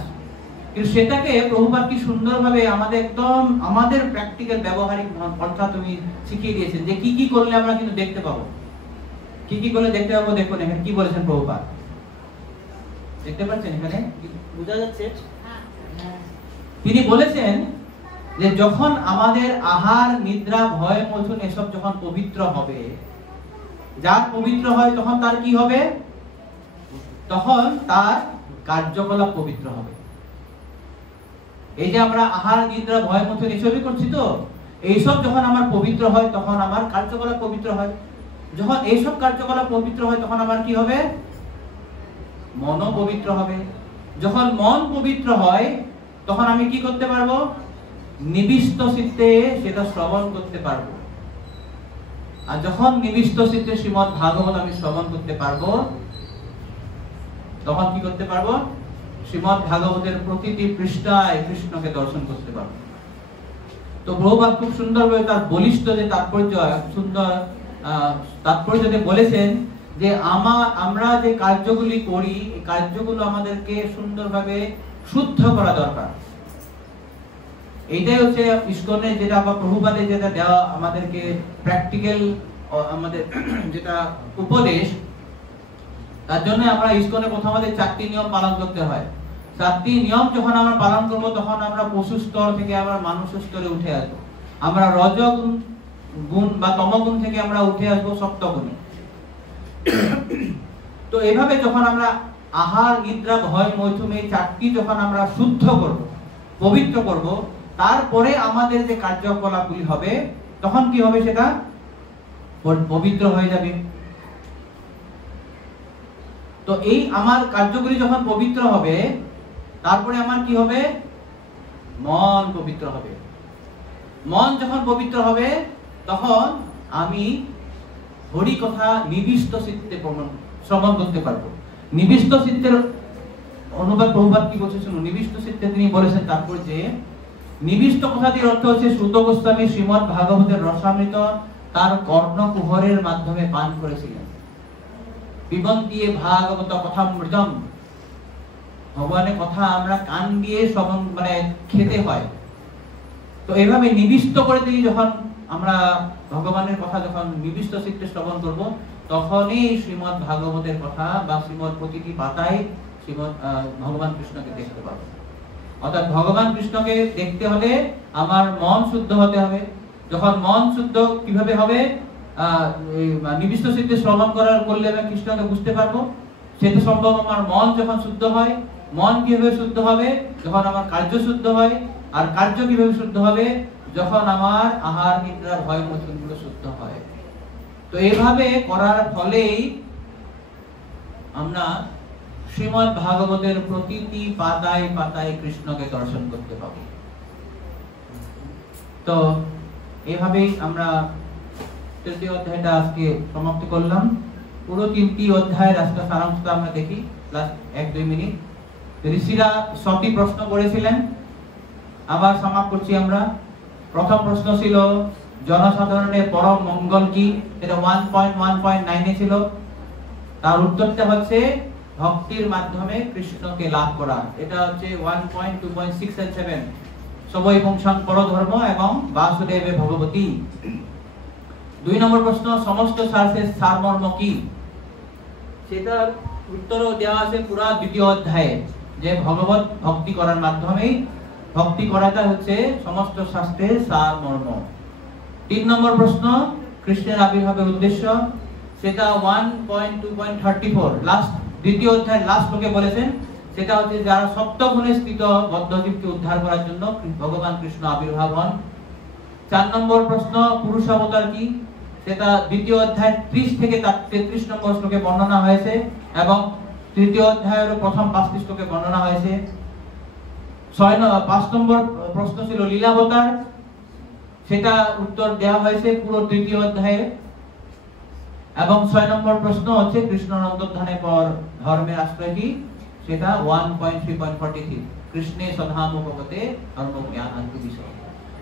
কিন্তু সেটাকে প্রভুপাদ কি সুন্দরভাবে আমাদের একদম আমাদের প্র্যাকটিক্যাল ব্যবহারিক পন্থা তুমি শিখিয়ে দিয়েছেন যে কি কি করলে আমরা কিন্তু দেখতে পাবো, কি কি করলে দেখতে পাবো। দেখুন এখানে কি বলেছেন প্রভুপাদ, দেখতে পাচ্ছেন এখানে বোঝা যাচ্ছে? তিনি বলেছেন যে যখন আমাদের আহার নিদ্রা ভয় মৈথুন এসব যখন পবিত্র হবে, যার পবিত্র হয় তখন তার কি হবে, তখন তার কার্যকলাপ পবিত্র হবে। এই যে আমরা আহার নিদ্রা ভয় মৈথুন এসবই করছি, তো এইসব যখন আমার পবিত্র হয় তখন আমার কার্যকলাপ পবিত্র হয়। যখন এইসব কার্যকলাপ পবিত্র হয় তখন আমার কি হবে, মনও পবিত্র হবে। যখন মন পবিত্র হয় তখন আমি কি করতে পারবো, নিবিষ্ট চিত্তে সেটা শ্রবণ করতে পারবো। আর যখন নিবিষ্ট চিত্তে শ্রীমদ্ ভাগবত আমি শ্রবণ করতে পারবো তখন কি করতে পারবো, শ্রীমদ্ ভাগবতের প্রতিটি পৃষ্ঠায় কৃষ্ণকে দর্শন করতে পারবো। তো প্রভুপাদ খুব সুন্দরভাবে তার বলিষ্ঠ যে তাৎপর্য, সুন্দর তাৎপর্য বলেছেন যে আমরা যে কার্যগুলি করি এই কার্যগুলো আমাদেরকে সুন্দরভাবে শুদ্ধ করা দরকার। এইটাই হচ্ছে ইস্কনের যেটা বা প্রভুপাদের যেটা দেওয়া আমাদেরকে প্র্যাকটিক্যাল আমাদের যেটা উপদেশ, তার জন্য আমরা ইস্কনে প্রথম আমাদের 4টি নিয়ম পালন করতে হয়। 4টি নিয়ম যখন আমরা পালন করব তখন আমরা পশু স্তর থেকে আমরা মানুষ স্তরে উঠে আসবো। আমরা রজগুণ গুণ বা তমগুণ থেকে আমরা উঠে আসবো সপ্তগুণে। তো এইভাবে যখন আমরা আহার নিদ্রা ভয় মৈথুন এই 4টি যখন আমরা শুদ্ধ করব, পবিত্র করব, তারপরে আমাদের যে কার্যকলাপগুলি হবে তখন কি হবে, সেটা পবিত্র হয়ে যাবে। তো এই আমার কার্যগুলি যখন পবিত্র হবে তারপরে আমার কি হবে, মন পবিত্র হবে। মন যখন পবিত্র হবে তখন আমি হরি কথা নিবিষ্ট চিত্তে শ্রবণ করতে পারবো। নিবিষ্ট চিত্তের অনুবাদ প্রভুপাদ কি বলছে শুনুন। নিবিষ্ট চিত্তে তিনি বলেছেন তারপর যে নিবিষ্ট কথাটির অর্থ হচ্ছে শ্রুত গোস্বামী শ্রীমদ্ ভাগবতের রসামৃত তার কর্ণকুহরের মাধ্যমে পান করেছিলেন। পিবন্তিয়ে ভাগবত কথামৃতম, ভগবানের কথা আমরা কান দিয়ে শ্রবণ মানে খেতে হয়। তো এইভাবে নিবিষ্ট করে তিনি যখন আমরা ভগবানের কথা যখন নিবিষ্ট চিত্তে শ্রবণ করব তখনই শ্রীমদ্ ভাগবতের কথা বা শ্রীমদ্ প্রতিটি পাতায় শ্রীমদ্ ভগবান কৃষ্ণকে দেখতে পাবো। অর্থাৎ ভগবান কৃষ্ণকে দেখতে হলে আমার মন শুদ্ধ হতে হবে। যখন মন শুদ্ধ কিভাবে হবে, নিবিষ্ট চিত্তে শ্রবণ করলে আমি কৃষ্ণকে বুঝতে পারবো। সেটা সম্ভব আমার মন যখন শুদ্ধ হয়। মন কিভাবে শুদ্ধ হবে, যখন আমার কার্য শুদ্ধ হয়। আর কার্য কিভাবে শুদ্ধ হবে, যখন আমার আহার নিদ্রা ভয় মৈথুনগুলো শুদ্ধ হয়। তো এইভাবে করার ফলেই আমরা শ্রীমদ্ ভাগবতের প্রতিটি পাতায় পাতায় কৃষ্ণকে দর্শন করতে পাবো। তো এইভাবেই আমরা 3য় অধ্যায়টা আজকে সমাপ্তি করলাম। পুরো 3টি অধ্যায়ের আজকে সারাংশটা আমরা দেখি লাস্ট 1-2 মিনিট। ঋষিরা 6টি প্রশ্ন করেছিলেন, আবার সমাপ্ত করছি আমরা। প্রথম প্রশ্ন ছিল জনসাধারণের পরম মঙ্গল কি, এটা 1.1.9 ছিল। তার উত্তরটা হচ্ছে ভক্তির মাধ্যমে কৃষ্ণকে লাভ করা, এটা হচ্ছে 1.2.6 and 7। সবই পুংসাং পরধর্ম এবং বাসুদেবে ভগবতী। 2 নম্বর প্রশ্ন সমস্ত শাস্ত্রের সারমর্ম কি, সেটার উত্তরও দেওয়া আছে পুরা 2য় অধ্যায়ে, যে ভগবত ভক্তি করার মাধ্যমে ভক্তি করাটা হচ্ছে সমস্ত শাস্ত্রের সারমর্ম। 3 নম্বর প্রশ্ন কৃষ্ণের আবির্ভাবের উদ্দেশ্য, সেটা 1.2.34 লাস্ট 2য় অধ্যায়ের লাস্ট লোকে বলেছেন। সেটা হচ্ছে যারা সপ্তগুণে স্থিত বদ্ধজীবকে উদ্ধার করার জন্য ভগবান কৃষ্ণ আবির্ভাব হন। 4 নম্বর প্রশ্ন পুরুষ অবতার কি, সেটা 2য় অধ্যায় 30 থেকে 33 নম্বর শ্লোকে বর্ণনা হয়েছে এবং 3য় অধ্যায়ের প্রথম 5টি শ্লোকে বর্ণনা হয়েছে। 5 নম্বর প্রশ্ন ছিল লীলাবতার, সেটা উত্তর দেওয়া হয়েছে পুরো 2য় অধ্যায়ে। এবং 6 নম্বর প্রশ্ন হচ্ছে কৃষ্ণর অন্তর্ধানের পর ধর্মের আশ্রয় কি, সেটা 1.3.43 কৃষ্ণে সধাম ভগবতে ধর্ম জ্ঞান বিষয়।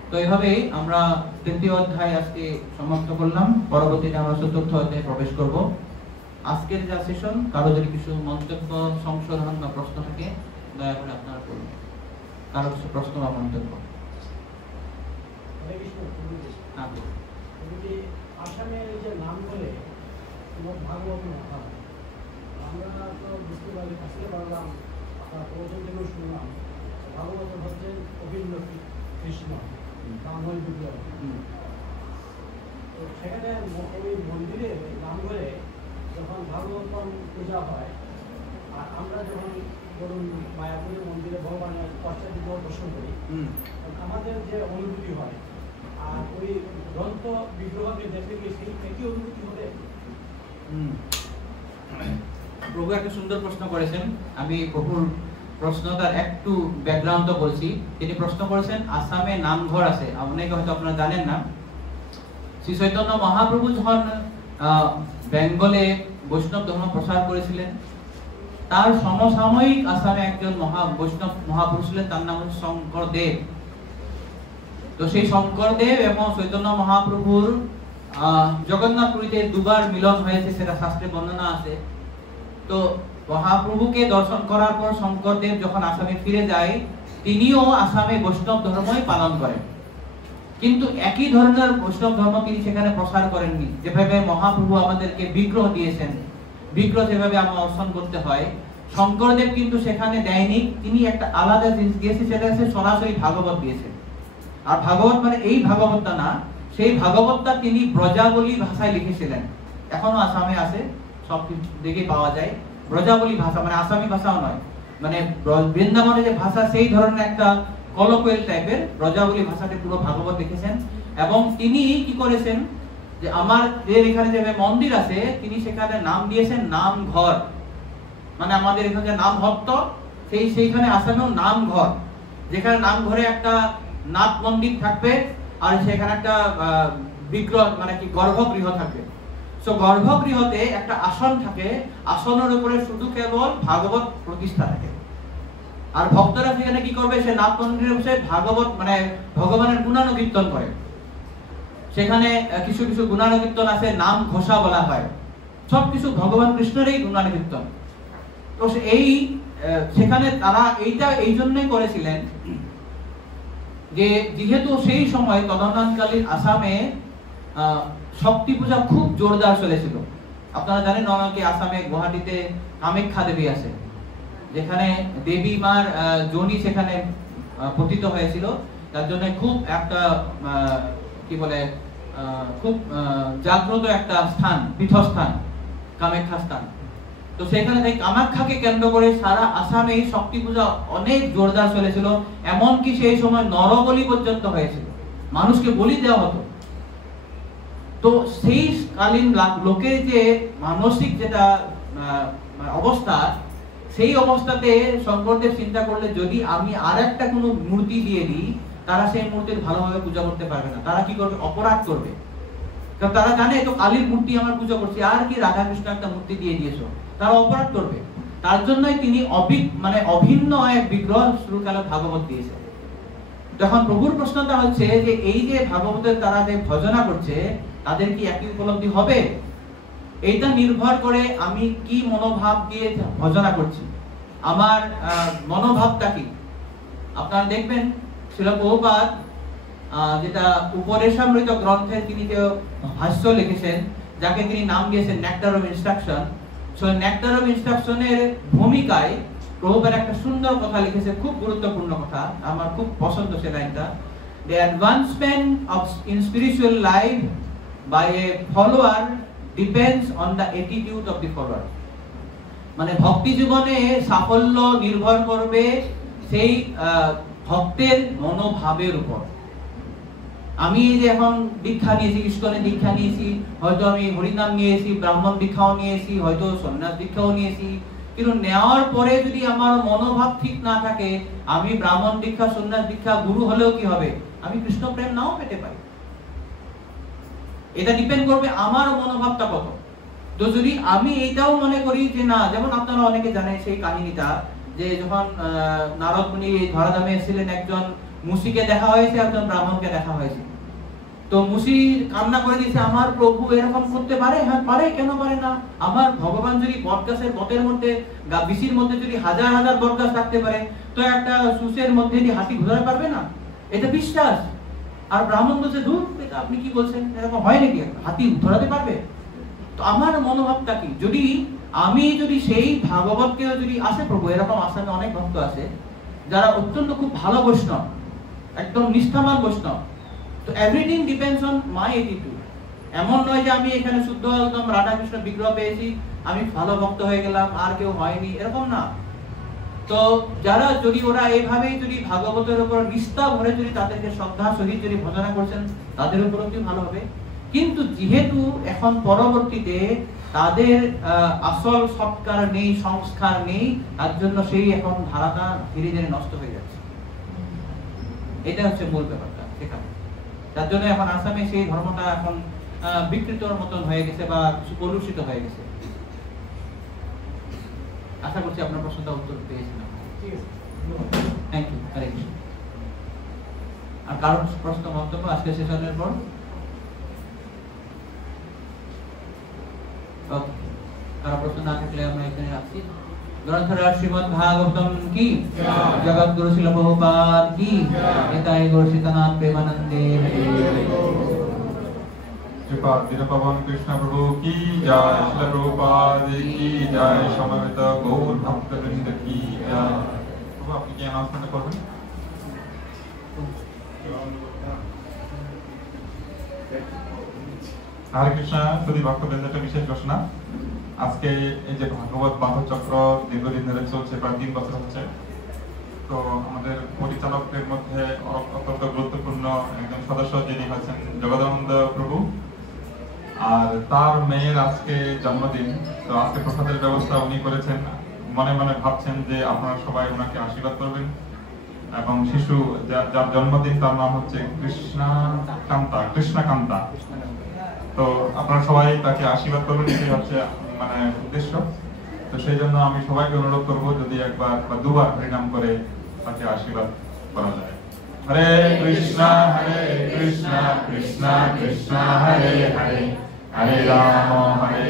তো এইভাবে আমরা তৃতীয় অধ্যায় আজকে সমাপ্ত করলাম। পরবর্তীতে আমরা চতুর্থ অধ্যায়ে প্রবেশ করব। আজকের যা সেশন, কারো যদি কিছু মন্তব্য, সংশোধন বা প্রশ্ন থাকে দয়া করে আপনারা করুন। কারো কিছু প্রশ্ন বা মন্তব্য? আসামের যে নাম বলে ভাগবত আমরা তো বুঝতে পারি, আসলে পারলাম, আপনার প্রবচন থেকেও শুনলাম ভাগবত হচ্ছেন অভিন্ন কৃষ্ণ কামল বিগ্রহ। তো সেখানে ওই মন্দিরে নাম করে যখন ভাগবতম পূজা হয়, আর আমরা যখন ধরুন মায়াপুরের মন্দিরে ভগবানের পশ্চাৎ বিগ্রহ দর্শন করি, আমাদের যে অনুভূতি হয় আর ওই গ্রন্থ বিগ্রহকে দেখতে গেছি একই অনুভূতি হবে। প্রভু একটা সুন্দর প্রশ্ন করেছেন। আমি প্রভুর প্রশ্নটার একটু ব্যাকগ্রাউন্ড বলছি। তিনি প্রশ্ন করেছেন আসামে নামঘর আছে, অনেকে হয়তো আপনারা জানেন না। শ্রী চৈতন্য মহাপ্রভু যখন বেঙ্গলে বৈষ্ণব ধর্ম প্রচার করেছিলেন, তার সমসাময়িক আসামে একজন বৈষ্ণব মহাপুরুষ ছিলেন, তার নাম হচ্ছে শঙ্করদেব। তো সেই শঙ্করদেব এবং চৈতন্য মহাপ্রভুর জগন্নাথপুরীতে দুবার মিলন হয়েছে, সেটা শাস্ত্রে বর্ণনা আছে। তো মহাপ্রভুকে দর্শন করার পর শঙ্করদেব যখন আসামে ফিরে যায়, তিনিও আসামে বৈষ্ণব ধর্মই পালন করেন, কিন্তু একই ধরনের বৈষ্ণব ধর্ম তিনি সেখানে প্রসার করেননি। যেভাবে মহাপ্রভু আমাদেরকে বিগ্রহ দিয়েছেন, বিগ্রহ যেভাবে আমরা অর্চন করতে হয়, শঙ্করদেব কিন্তু সেখানে দেয়নি। তিনি একটা আলাদা জিনিস দিয়েছে, সেটা হচ্ছে সরাসরি ভাগবত দিয়েছেন। আর ভাগবত মানে এই ভাগবতটা না, সেই ভাগবতটা তিনি ব্রজাবলী ভাষায় লিখেছিলেন। এখনো আসামে আছে, সব দিকে পাওয়া যায়। ব্রজাবলী ভাষা মানে আসামি ভাষাও নয়, মানে বৃন্দাবনের যে ভাষা সেই ধরনের একটা কলোকুয়েল টাইপের ব্রজাবলী ভাষাতে পুরো ভাগবত লিখেছেন। এবং তিনি কি করেছেন যে আমাদের এখানে যে মন্দির আছে, তিনি সেখানে নাম দিয়েছেন নামঘর। মানে আমাদের এখানে যে নাম ভক্ত, সেইখানে আসামেও নামঘর, যেখানে নামঘরে একটা নাথ মন্দির থাকবে আর সেখানে একটা বিগ্রহ মানে কি গর্ভগৃহ থাকবে। সো গর্ভগৃহতে একটা আসন থাকে, আসনের উপরে শুধু কেবল ভাগবত প্রতিষ্ঠা থাকে। আর ভক্তরা সেখানে কি করবে, সে নাথ মন্দিরে বসে ভাগবত মানে ভগবানের গুণানুকীর্তন করে। সেখানে কিছু কিছু গুণানুকীর্তন আছে, নাম ঘোষা বলা হয়, সবকিছু ভগবান কৃষ্ণেরই গুণানুকীর্তন। তো এই সেখানে তারা এইটা এই জন্যই করেছিলেন যে যেহেতু সেই সময় তদানীন্তনকালীন আসামে শক্তি পূজা খুব জোরদার চলেছিল। আপনারা জানেন অনেকে আসামে গুয়াহাটিতে কামাখ্যা দেবী আছে, যেখানে দেবী মার যোনি সেখানে পতিত হয়েছিল। তার জন্য খুব একটা কি বলে খুব জাগ্রত একটা স্থান, পীঠস্থান, কামাখ্যা স্থান। তো সেখানে কামাখ্যাকে কেন্দ্র করে সারা আসামে শক্তি পূজা অনেক জোরদার চলেছিল। এমনকি সেই সময় নরবলি পর্যন্ত হয়েছিল, মানুষকে বলি দেওয়া হতো। তো সেই কালীন লোকের যে মানসিক যেটা অবস্থা, সেই অবস্থাতে শঙ্করদেব চিন্তা করলে যদি আমি আর একটা কোনো মূর্তি দিয়ে দিই, তারা সেই মূর্তির ভালোভাবে পূজা করতে পারবে না। তারা কি করবে, অপরাধ করবে। কারণ তারা জানে তো কালীর মূর্তি আমার পূজা করছি, আর কি রাধা কৃষ্ণ একটা মূর্তি দিয়ে দিয়েছো, তারা অপরাধ করবে। তার জন্যই তিনি অভিন্ন এক বিগ্রহ শুরুকালে ভাগবত দিয়েছে। যখন প্রভুর প্রশ্নটা হচ্ছে যে এই যে ভাগবতের তারা যে ভজনা করছে, তাদের কি একই উপলব্ধি হবে? এইটা নির্ভর করে আমি কি মনোভাব দিয়ে ভজনা করছি, আমার মনোভাবটা কি। আপনারা দেখবেন শ্রীল প্রভুপাদ যেটা উপদেশামৃত গ্রন্থের তিনি যে ভাষ্য লিখেছেন, যাকে তিনি নাম দিয়েছেন nectar of instruction. So nectar of ইনস্ট্রাকশনের ভূমিকায় প্রভুপাদ একটা সুন্দর কথা লিখেছে, খুব গুরুত্বপূর্ণ কথা, আমার খুব পছন্দ সে লাইনটা। The advancement of in spiritual life by a follower depends on the attitude of the follower. মানে ভক্তি জীবনে সাফল্য নির্ভর করবে সেই ভক্তের মনোভাবের উপর। আমি যে এখন দীক্ষা নিয়েছি, ইস্কনে দীক্ষা নিয়েছি, হয়তো আমি হরিনাম নিয়েছি, ব্রাহ্মণ দীক্ষাও নিয়েছি, হয়তো সন্ন্যাস দীক্ষাও নিয়েছি, কিন্তু নেওয়ার পরে যদি আমার মনোভাব ঠিক না থাকে, আমি ব্রাহ্মণ দীক্ষা, সন্ন্যাস দীক্ষা, গুরু হলেও কি হবে, আমি কৃষ্ণ প্রেম নাও পেতে পারি। এটা ডিপেন্ড করবে আমার মনোভাবটা কত। তো যদি আমি এইটাও মনে করি যে না, যেমন আপনারা অনেকে জানেন সেই কাহিনীটা, যে যখন নারদ মুনি ধরাধামে এসেছিলেন একজন মুসিকে দেখা হয়েছে, একজন ব্রাহ্মণকে দেখা হয়েছে। তো মুসি কান্না করে দিয়েছে, আমার প্রভু এরকম করতে পারে? হ্যাঁ পারে, কেন পারে না? আমার ভগবান যদি বটগাছের বটের মধ্যে বিচির মধ্যে যদি হাজার হাজার বটগাছ থাকতে পারে, তো একটা সুসের মধ্যে দিয়ে হাতি ঘোরাতে পারবে না? এটা বিশ্বাস। আর ব্রাহ্মণ বলছে, ধুর এটা আপনি কি বলছেন, এরকম হয় নাকি? হাতি ধরাতে পারবে? তো আমার মনোভাবটা কি, আমি যদি সেই ভাগবতকেও যদি আসে প্রভু, এরকম আসামে অনেক ভক্ত আছে যারা অত্যন্ত খুব ভালো বৈষ্ণব, একদম নিষ্ঠাবান বৈষ্ণব। তো everything depends on my attitude. এমন নয় যে আমি এখানে শুদ্ধ একদম রাধাকৃষ্ণ বিগ্রহ পেয়েছি, আমি ভালো ভক্ত হয়ে গেলাম, আর কেউ হয়নি, এরকম না। তো যারা যদি ওরা এইভাবেই যদি ভাগবতের উপর নিষ্ঠা ভরে যদি তাদেরকে শ্রদ্ধা সহিত যদি ভজনা করছেন, তাদের উপরও কি ভালো হবে। কিন্তু যেহেতু এখন পরবর্তীতে তাদের আসল সৎকার নেই, সংস্কার নেই, তার জন্য সেই এখন ধারাটা ধীরে ধীরে নষ্ট হয়ে যাচ্ছে। এটা হচ্ছে মূল ব্যাপারটা সেখানে। তার জন্য এখন আসামে সেই ধর্মটা এখন বিকৃতর মতন হয়ে গেছে বা কিছু কলুষিত হয়ে গেছে। আশা করছি আপনার প্রশ্নটা উত্তর পেয়েছিলাম। ঠিক আছে, থ্যাংক ইউ। হরে কৃষ্ণ। আর কারণ প্রশ্ন মন্তব্য আজকে সেশনের পর? ওকে, কারো প্রশ্ন না থাকলে আমরা এখানে রাখছি। গ্রন্থরাজ শ্রীমদ্ ভাগবতম কি, জগৎ গুরু শিল প্রভুপাদ কি, নিতাই গৌর সীতানাথ প্রেমানন্দে হরে। श्रीपाद दीनपवन कृष्ण प्रभु की जय, श्रील प्रभुपाद की जय, समवेत गौर भक्तवृंद की जय। प्रभु আপনি কি অ্যানাউন্সমেন্ট করবেন? হরে কৃষ্ণ। শুধু ভক্তবৃন্দের একটা বিশেষ ঘোষণা, আজকে এই যে ভাগবত বাহন চক্র দীর্ঘদিন ধরে চলছে, প্রায় 3 বছর হচ্ছে। তো আমাদের পরিচালকদের মধ্যে অত্যন্ত গুরুত্বপূর্ণ একজন সদস্য যিনি হচ্ছেন জগদানন্দ প্রভু, আর তার মেয়ের আজকে জন্মদিন। তো আজকে প্রসাদের ব্যবস্থা উনি করেছেন। মনে মনে ভাবছেন যে আপনারা সবাই ওনাকে আশীর্বাদ করবেন, এবং শিশু যার জন্মদিন তার নাম হচ্ছে কৃষ্ণকান্তা। তো আপনারা সবাই তাকে আশীর্বাদ করবেন, এটাই হচ্ছে মানে উদ্দেশ্য। তো সেই জন্য আমি সবাইকে অনুরোধ করবো যদি একবার বা দুবার হরিনাম করে তাকে আশীর্বাদ করা যায়। হরে কৃষ্ণ কৃষ্ণ কৃষ্ণ হরে হরে, হরে রাম হরে